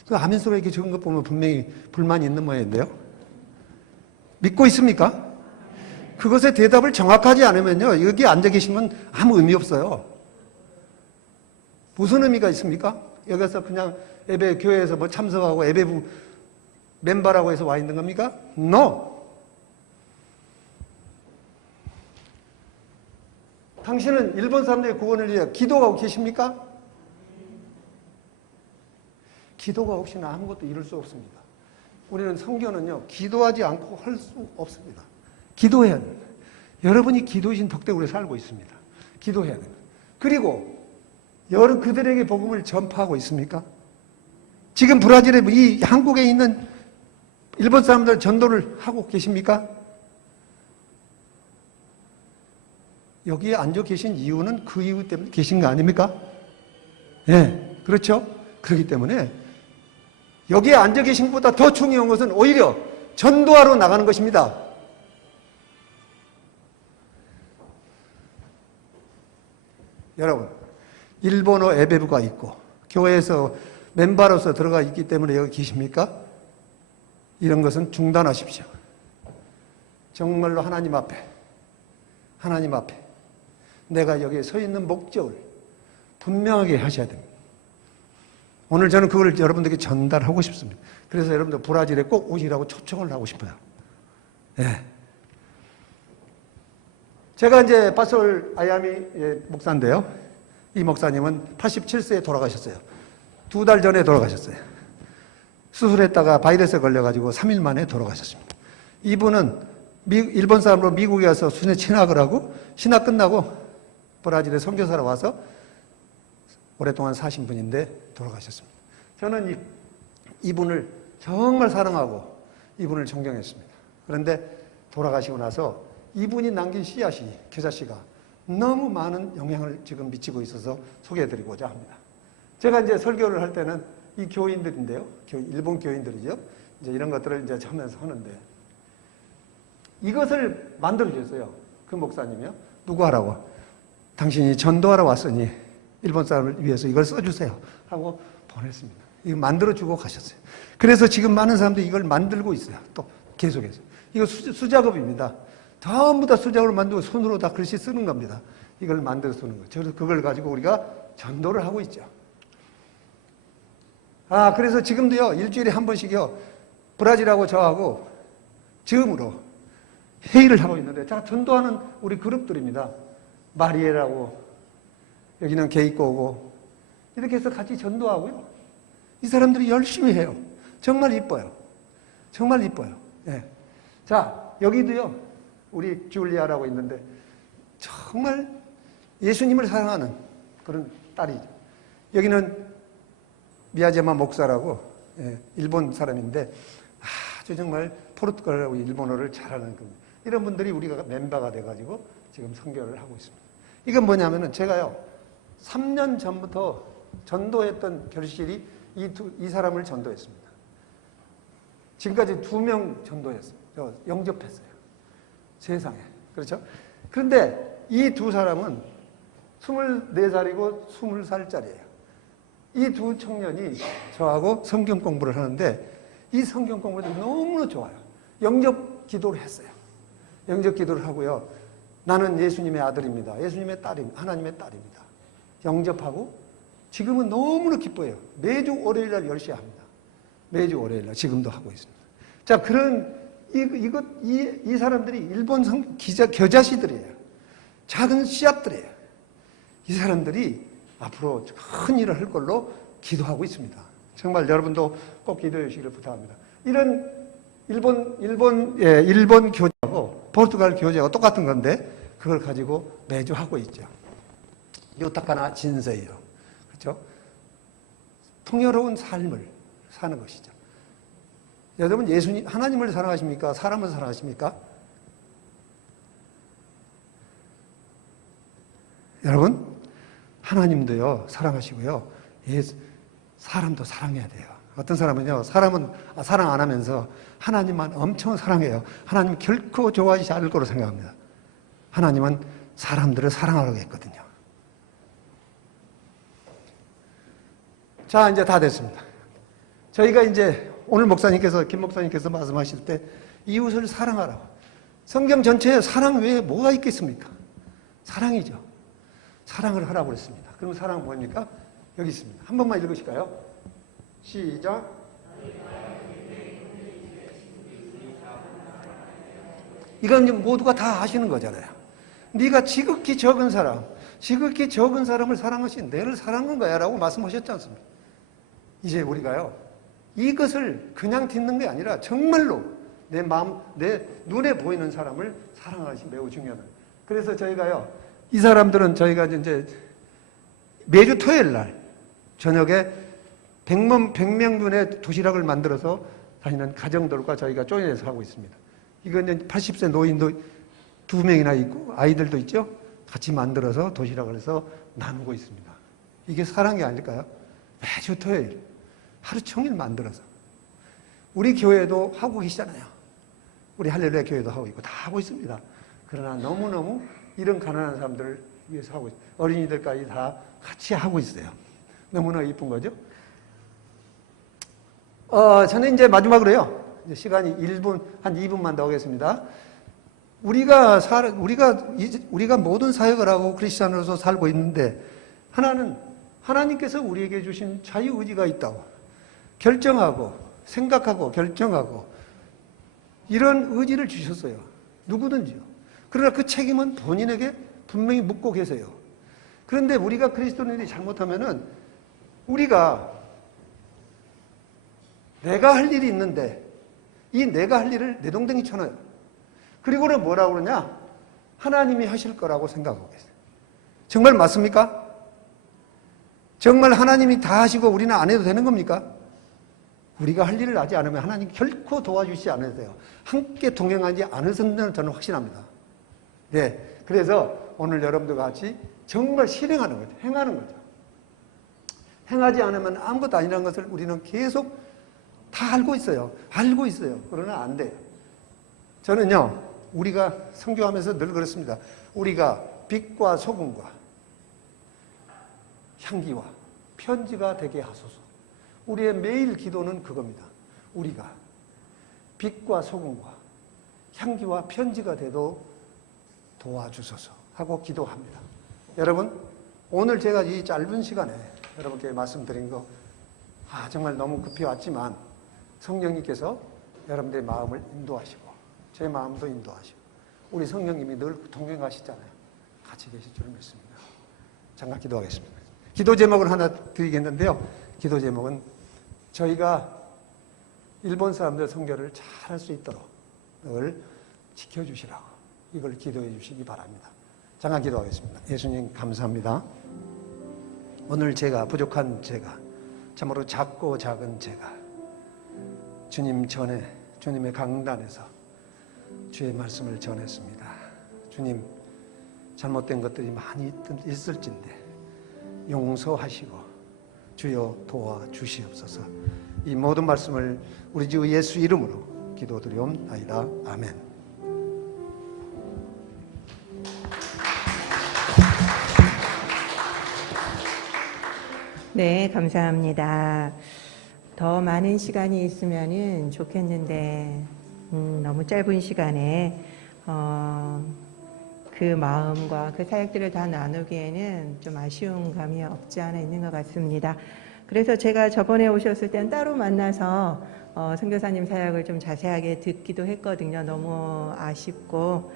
그 아멘 소리 이렇게 적은 것 보면 분명히 불만이 있는 모양인데요. 믿고 있습니까? 그것의 대답을 정확하지 않으면요, 여기 앉아 계시면 아무 의미 없어요. 무슨 의미가 있습니까? 여기서 그냥 예배, 교회에서 뭐 참석하고 예배부 멤버라고 해서 와 있는 겁니까? No. 당신은 일본 사람들의 구원을 위해 기도하고 계십니까? 기도가 없이는 아무것도 이룰 수 없습니다. 우리는 선교는요, 기도하지 않고 할 수 없습니다. 기도해야 됩니다. 여러분이 기도이신 덕대 우리 살고 있습니다. 기도해야 됩니다. 그리고 여러 그들에게 복음을 전파하고 있습니까? 지금 브라질에, 이 한국에 있는 일본 사람들 전도를 하고 계십니까? 여기에 앉아 계신 이유는 그 이유 때문에 계신 거 아닙니까? 네, 그렇죠? 그렇기 때문에 여기에 앉아 계신 것보다 더 중요한 것은 오히려 전도하러 나가는 것입니다. 여러분, 일본어 예배부가 있고 교회에서 멤버로서 들어가 있기 때문에 여기 계십니까? 이런 것은 중단하십시오. 정말로 하나님 앞에 내가 여기에 서 있는 목적을 분명하게 하셔야 됩니다. 오늘 저는 그걸 여러분들에게 전달하고 싶습니다. 그래서 여러분들 브라질에 꼭 오시라고 초청을 하고 싶어요. 네. 제가 이제 파솔 아야미 목사인데요. 이 목사님은 87세에 돌아가셨어요. 2달 전에 돌아가셨어요. 수술했다가 바이러스에 걸려가지고 3일 만에 돌아가셨습니다. 이분은 일본 사람으로 미국에 와서 순회 신학을 하고 신학 끝나고 브라질에 선교사로 와서 오랫동안 사신 분인데 돌아가셨습니다. 저는 이분을 정말 사랑하고 이분을 존경했습니다. 그런데 돌아가시고 나서 이분이 남긴 씨앗이, 교사씨가 너무 많은 영향을 지금 미치고 있어서 소개해드리고자 합니다. 제가 이제 설교를 할 때는 이 교인들인데요. 일본 교인들이죠. 이제 이런 것들을 이제 하면서 하는데 이것을 만들어주셨어요. 그 목사님이요. 누구 하라고? 당신이 전도하러 왔으니 일본 사람을 위해서 이걸 써주세요. 하고 보냈습니다. 이거 만들어주고 가셨어요. 그래서 지금 많은 사람들이 이걸 만들고 있어요. 또 계속해서. 이거 수작업입니다. 전부 다 수작업을 만들고 손으로 다 글씨 쓰는 겁니다. 이걸 만들어 쓰는 거예요. 그래서 그걸 가지고 우리가 전도를 하고 있죠. 그래서 지금도요, 일주일에 한 번씩요, 브라질하고 저하고 즈음으로 회의를 하고 있는데, 자, 전도하는 우리 그룹들입니다. 마리에라고, 여기는 게이꼬고, 이렇게 해서 같이 전도하고요. 이 사람들이 열심히 해요. 정말 이뻐요. 정말 이뻐요. 예. 자, 여기도요, 우리 줄리아라고 있는데, 정말 예수님을 사랑하는 그런 딸이죠. 여기는 미야제마 목사라고, 예, 일본 사람인데, 아주 정말 포르투갈하고 일본어를 잘하는 이런 분들이 우리가 멤버가 돼가지고 지금 선교를 하고 있습니다. 이건 뭐냐면은 제가요, 3년 전부터 전도했던 결실이 이 사람을 전도했습니다. 지금까지 2명 전도했어요. 영접했어요. 세상에. 그렇죠? 그런데 이 두 사람은 24살이고 20살짜리예요. 이 두 청년이 저하고 성경 공부를 하는데 이 성경 공부가 너무나 좋아요. 영접 기도를 했어요. 영접 기도를 하고요. 나는 예수님의 아들입니다. 예수님의 딸입니다. 하나님의 딸입니다. 영접하고 지금은 너무나 기뻐요. 매주 월요일 날 10시에 합니다. 매주 월요일 날 지금도 하고 있습니다. 자, 그런 이 사람들이 일본 겨자씨들이에요. 작은 씨앗들이에요. 이 사람들이 앞으로 큰 일을 할 걸로 기도하고 있습니다. 정말 여러분도 꼭 기도해 주시기를 부탁합니다. 이런 일본 교제하고 포르투갈 교제하고 똑같은 건데 그걸 가지고 매주 하고 있죠. 요타카나 진세예요. 그렇죠? 풍요로운 삶을 사는 것이죠. 여러분, 하나님을 사랑하십니까? 사람을 사랑하십니까? 여러분, 하나님도요, 사랑하시고요. 사람도 사랑해야 돼요. 어떤 사람은요, 사람은 사랑 안 하면서 하나님만 엄청 사랑해요. 하나님 결코 좋아하지 않을 거로 생각합니다. 하나님은 사람들을 사랑하라고 했거든요. 자, 이제 다 됐습니다. 저희가 이제 오늘 김 목사님께서 말씀하실 때 이웃을 사랑하라고. 성경 전체에 사랑 외에 뭐가 있겠습니까? 사랑이죠. 사랑을 하라고 그랬습니다. 그럼 사랑은 뭡니까? 여기 있습니다. 한 번만 읽으실까요? 시작. 이건 모두가 다 아시는 거잖아요. 네가 지극히 적은 사람을 사랑하신 내를 사랑한 거야 라고 말씀하셨지 않습니까? 이제 우리가요, 이것을 그냥 듣는 게 아니라 정말로 내 마음, 내 눈에 보이는 사람을 사랑하는 것이 매우 중요한 거예요. 그래서 저희가요, 이 사람들은 저희가 이제 매주 토요일 날 저녁에 100명분의 도시락을 만들어서 다니는 가정들과 저희가 조인해서 하고 있습니다. 이건 80세 노인도 2명이나 있고 아이들도 있죠. 같이 만들어서 도시락을 해서 나누고 있습니다. 이게 사랑이 아닐까요? 매주 토요일 하루 종일 만들어서. 우리 교회도 하고 계시잖아요. 우리 할렐루야 교회도 하고 있고 다 하고 있습니다. 그러나 너무너무 이런 가난한 사람들을 위해서 하고 있어요. 어린이들까지 다 같이 하고 있어요. 너무나 이쁜 거죠. 저는 이제 마지막으로요. 이제 시간이 한 2분만 더 하겠습니다. 우리가 모든 사역을 하고 크리스찬으로서 살고 있는데 하나님께서 우리에게 주신 자유의지가 있다고. 결정하고 생각하고 결정하고 이런 의지를 주셨어요. 누구든지요. 그러나 그 책임은 본인에게 분명히 묻고 계세요. 그런데 우리가 그리스도인들이 잘못하면은 우리가 내가 할 일이 있는데 이 내가 할 일을 내동댕이 쳐놔요. 그리고는 뭐라고 그러냐? 하나님이 하실 거라고 생각하고 계세요. 정말 맞습니까? 정말 하나님이 다 하시고 우리는 안 해도 되는 겁니까? 우리가 할 일을 하지 않으면 하나님 결코 도와주시지 않으세요. 함께 동행하지 않으셨는 저는 확신합니다. 네, 그래서 오늘 여러분들과 같이 정말 실행하는 거죠. 행하는 거죠. 행하지 않으면 아무것도 아니라는 것을 우리는 계속 다 알고 있어요. 알고 있어요. 그러나 안 돼요. 저는요, 우리가 선교하면서 늘 그렇습니다. 우리가 빛과 소금과 향기와 편지가 되게 하소서. 우리의 매일 기도는 그겁니다. 우리가 빛과 소금과 향기와 편지가 되도 도와주소서 하고 기도합니다. 여러분, 오늘 제가 이 짧은 시간에 여러분께 말씀드린 거 정말 너무 급히 왔지만 성령님께서 여러분들의 마음을 인도하시고 제 마음도 인도하시고 우리 성령님이 늘 동행하시잖아요. 같이 계실 줄 믿습니다. 잠깐 기도하겠습니다. 기도 제목을 하나 드리겠는데요. 기도 제목은 저희가 일본 사람들 선교를 잘 할 수 있도록 늘 지켜주시라고 이걸 기도해 주시기 바랍니다. 잠깐 기도하겠습니다. 예수님 감사합니다. 오늘 제가 부족한 제가 참으로 작고 작은 제가 주님 전에 주님의 강단에서 주의 말씀을 전했습니다. 주님 잘못된 것들이 많이 있을진데 용서하시고 주여 도와주시옵소서. 이 모든 말씀을 우리 주 예수 이름으로 기도드리옵나이다. 아멘. 네, 감사합니다. 더 많은 시간이 있으면 좋겠는데 너무 짧은 시간에 그 마음과 그 사역들을 다 나누기에는 좀 아쉬운 감이 없지 않아 있는 것 같습니다. 그래서 제가 저번에 오셨을 때는 따로 만나서 선교사님 사역을 좀 자세하게 듣기도 했거든요. 너무 아쉽고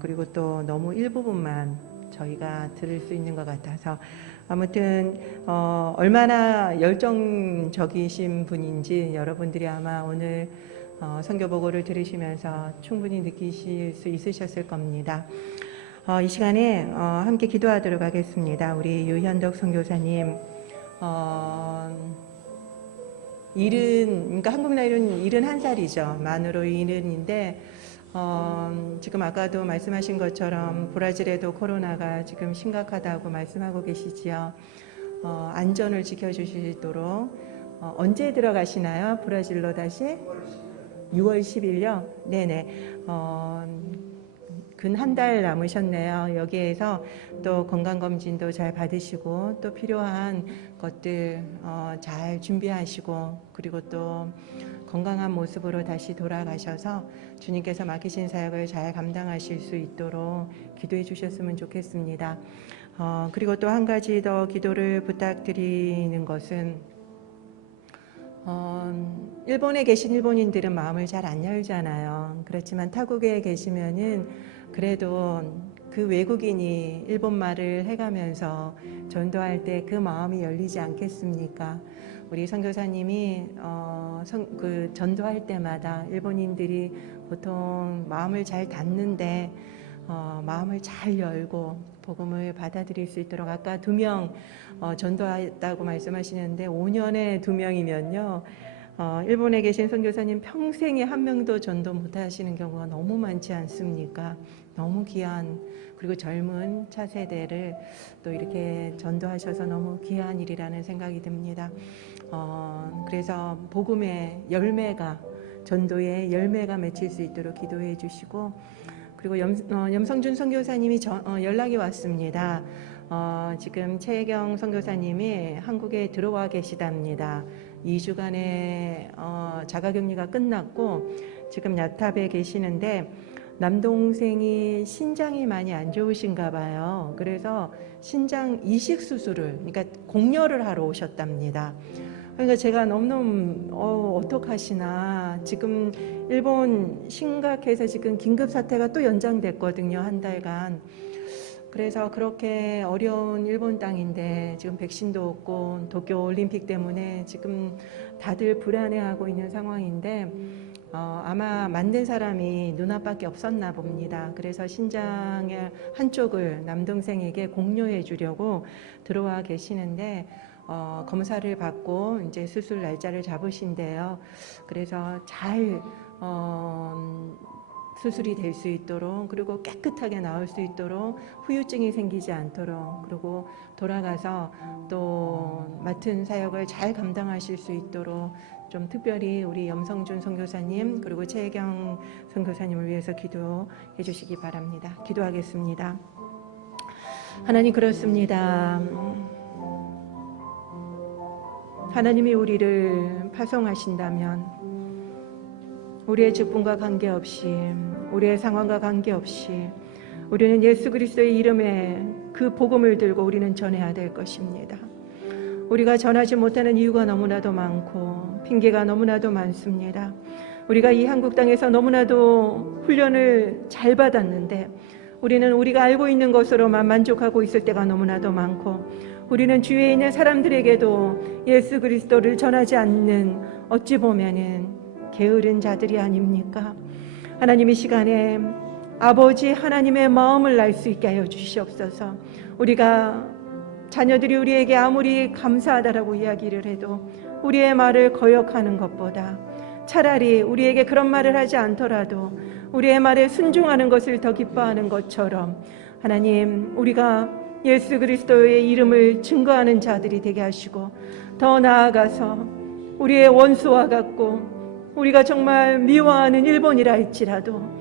그리고 또 너무 일부분만 저희가 들을 수 있는 것 같아서 아무튼 얼마나 열정적이신 분인지 여러분들이 아마 오늘 선교 보고를 들으시면서 충분히 느끼실 수 있으셨을 겁니다. 이 시간에 함께 기도하도록 하겠습니다. 우리 유현덕 선교사님 그러니까 한국 나이로는 71살이죠. 만으로 70인데 지금 아까도 말씀하신 것처럼 브라질에도 코로나가 지금 심각하다고 말씀하고 계시지요. 안전을 지켜주시도록 언제 들어가시나요? 브라질로 다시? 6월 10일요? 네네. 근 한 달 남으셨네요. 여기에서 또 건강검진도 잘 받으시고 또 필요한 것들 잘 준비하시고 그리고 또 건강한 모습으로 다시 돌아가셔서 주님께서 맡기신 사역을 잘 감당하실 수 있도록 기도해 주셨으면 좋겠습니다. 그리고 또 한 가지 더 기도를 부탁드리는 것은 일본에 계신 일본인들은 마음을 잘 안 열잖아요. 그렇지만 타국에 계시면은 그래도 그 외국인이 일본말을 해가면서 전도할 때 그 마음이 열리지 않겠습니까? 우리 선교사님이 그 전도할 때마다 일본인들이 보통 마음을 잘 닫는데 마음을 잘 열고 복음을 받아들일 수 있도록 아까 2명 전도했다고 말씀하시는데 5년에 2명이면요. 일본에 계신 선교사님 평생에 한 명도 전도 못하시는 경우가 너무 많지 않습니까? 너무 귀한 그리고 젊은 차세대를 또 이렇게 전도하셔서 너무 귀한 일이라는 생각이 듭니다. 그래서 복음의 열매가 전도의 열매가 맺힐 수 있도록 기도해 주시고 그리고 염성준 선교사님이 연락이 왔습니다. 지금 최혜경 선교사님이 한국에 들어와 계시답니다. 2주간의 자가격리가 끝났고 지금 야탑에 계시는데 남동생이 신장이 많이 안 좋으신가 봐요. 그래서 신장 이식 수술을 그러니까 공여를 하러 오셨답니다. 그러니까 제가 너무너무 어떡하시나 지금 일본 심각해서 지금 긴급 사태가 또 연장됐거든요. 한 달간. 그래서 그렇게 어려운 일본 땅인데 지금 백신도 없고 도쿄올림픽 때문에 지금 다들 불안해하고 있는 상황인데 아마 만든 사람이 누나밖에 없었나 봅니다. 그래서 신장의 한쪽을 남동생에게 공여해 주려고 들어와 계시는데 검사를 받고 이제 수술 날짜를 잡으신대요. 그래서 잘 수술이 될 수 있도록 그리고 깨끗하게 나올 수 있도록 후유증이 생기지 않도록 그리고 돌아가서 또 맡은 사역을 잘 감당하실 수 있도록 좀 특별히 우리 염성준 선교사님 그리고 최혜경 선교사님을 위해서 기도해 주시기 바랍니다. 기도하겠습니다. 하나님 그렇습니다. 하나님이 우리를 파송하신다면 우리의 직분과 관계없이 우리의 상황과 관계없이 우리는 예수 그리스도의 이름에 그 복음을 들고 우리는 전해야 될 것입니다. 우리가 전하지 못하는 이유가 너무나도 많고 핑계가 너무나도 많습니다. 우리가 이 한국 땅에서 너무나도 훈련을 잘 받았는데 우리는 우리가 알고 있는 것으로만 만족하고 있을 때가 너무나도 많고, 우리는 주위에 있는 사람들에게도 예수 그리스도를 전하지 않는, 어찌 보면은 게으른 자들이 아닙니까? 하나님, 이 시간에 아버지 하나님의 마음을 알 수 있게 하여 주시옵소서. 우리가 자녀들이 우리에게 아무리 감사하다라고 이야기를 해도 우리의 말을 거역하는 것보다 차라리 우리에게 그런 말을 하지 않더라도 우리의 말에 순종하는 것을 더 기뻐하는 것처럼, 하나님, 우리가 예수 그리스도의 이름을 증거하는 자들이 되게 하시고, 더 나아가서 우리의 원수와 같고 우리가 정말 미워하는 일본이라 할지라도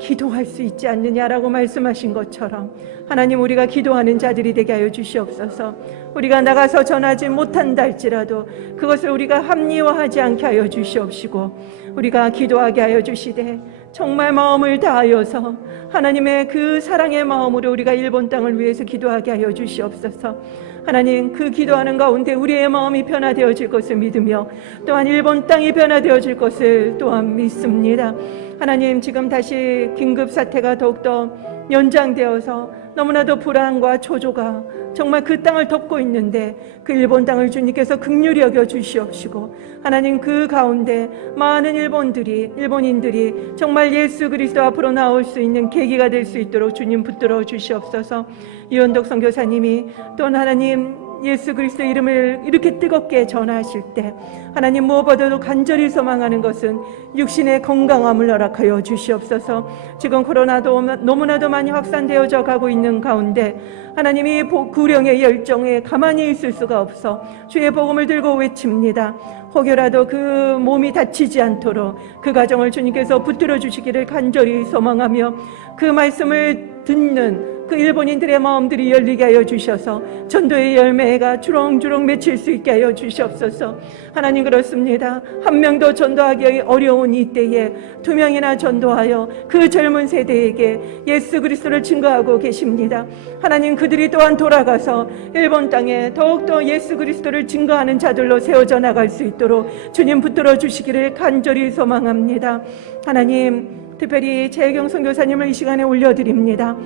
기도할 수 있지 않느냐라고 말씀하신 것처럼, 하나님, 우리가 기도하는 자들이 되게 하여 주시옵소서. 우리가 나가서 전하지 못한다 할지라도 그것을 우리가 합리화하지 않게 하여 주시옵시고, 우리가 기도하게 하여 주시되 정말 마음을 다하여서 하나님의 그 사랑의 마음으로 우리가 일본 땅을 위해서 기도하게 하여 주시옵소서. 하나님, 그 기도하는 가운데 우리의 마음이 변화되어질 것을 믿으며 또한 일본 땅이 변화되어질 것을 또한 믿습니다. 하나님, 지금 다시 긴급 사태가 더욱더 연장되어서 너무나도 불안과 초조가 정말 그 땅을 덮고 있는데, 그 일본 땅을 주님께서 긍휼히 여겨 주시옵시고, 하나님, 그 가운데 많은 일본인들이 정말 예수 그리스도 앞으로 나올 수 있는 계기가 될 수 있도록 주님 붙들어 주시옵소서. 유현덕 선교사님이 또 하나님 예수 그리스도 이름을 이렇게 뜨겁게 전하실 때, 하나님, 무엇보다도 간절히 소망하는 것은 육신의 건강함을 허락하여 주시옵소서. 지금 코로나도 너무나도 많이 확산되어져 가고 있는 가운데 하나님이 구령의 열정에 가만히 있을 수가 없어 주의 복음을 들고 외칩니다. 혹여라도 그 몸이 다치지 않도록 그 가정을 주님께서 붙들어 주시기를 간절히 소망하며, 그 말씀을 듣는 그 일본인들의 마음들이 열리게 하여 주셔서 전도의 열매가 주렁주렁 맺힐 수 있게 하여 주시옵소서. 하나님, 그렇습니다. 한 명도 전도하기 어려운 이때에 2명이나 전도하여 그 젊은 세대에게 예수 그리스도를 증거하고 계십니다. 하나님, 그들이 또한 돌아가서 일본 땅에 더욱더 예수 그리스도를 증거하는 자들로 세워져 나갈 수 있도록 주님 붙들어 주시기를 간절히 소망합니다. 하나님, 특별히 재경 선교사님을 이 시간에 올려드립니다.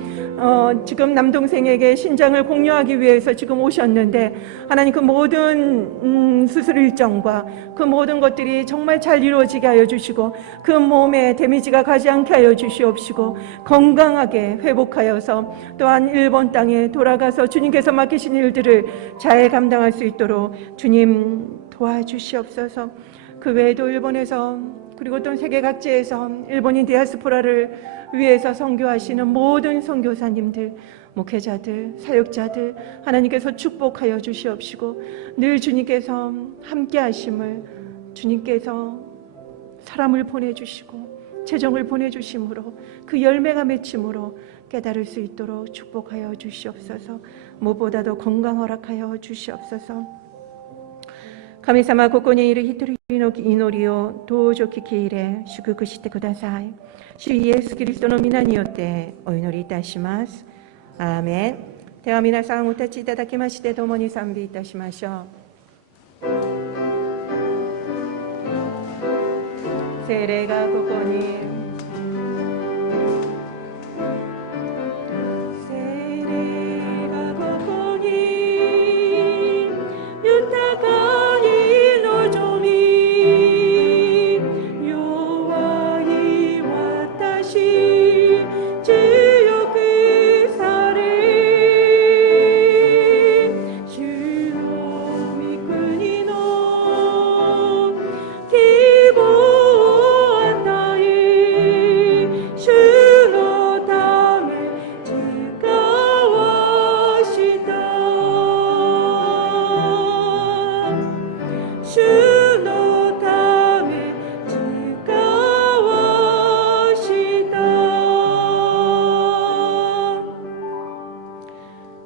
지금 남동생에게 신장을 공유하기 위해서 지금 오셨는데, 하나님, 그 모든 수술 일정과 그 모든 것들이 정말 잘 이루어지게 하여 주시고, 그 몸에 데미지가 가지 않게 하여 주시옵시고, 건강하게 회복하여서 또한 일본 땅에 돌아가서 주님께서 맡기신 일들을 잘 감당할 수 있도록 주님 도와주시옵소서. 그 외에도 일본에서, 그리고 또 세계 각지에서 일본인 디아스포라를 위해서 선교하시는 모든 선교사님들, 목회자들, 사역자들, 하나님께서 축복하여 주시옵시고, 늘 주님께서 함께 하심을, 주님께서 사람을 보내주시고 재정을 보내주심으로 그 열매가 맺힘으로 깨달을 수 있도록 축복하여 주시옵소서. 무엇보다도 건강 허락하여 주시옵소서. 神様、ここにいる一人の祈りを同時聞き入れ祝福してください。主イエスキリストの皆によってお祈りいたします。アーメン。では皆さんお立ちいただきまして共に賛美いたしましょう。聖霊がここに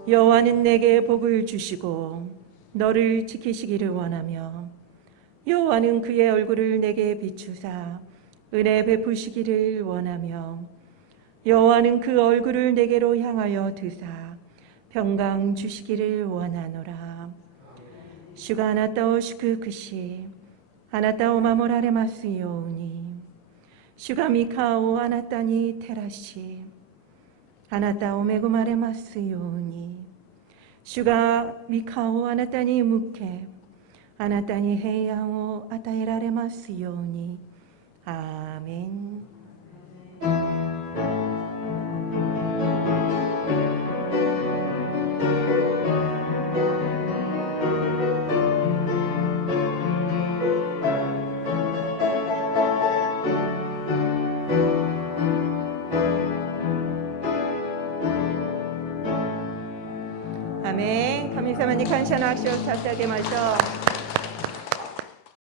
여호와는 내게 복을 주시고 너를 지키시기를 원하며 여호와는 그의 얼굴을 내게 비추사 은혜 베푸시기를 원하며 여호와는 그 얼굴을 내게로 향하여 드사 평강 주시기를 원하노라. 주가あなたを祝福しあなたを守られますように。主が御顔をあなたに照らしあなたを恵まれますように。主が御顔をあなたに向け、あなたに平安を与えられますように。アーメン。アーメン。神様に感謝の握手を捧げましょう。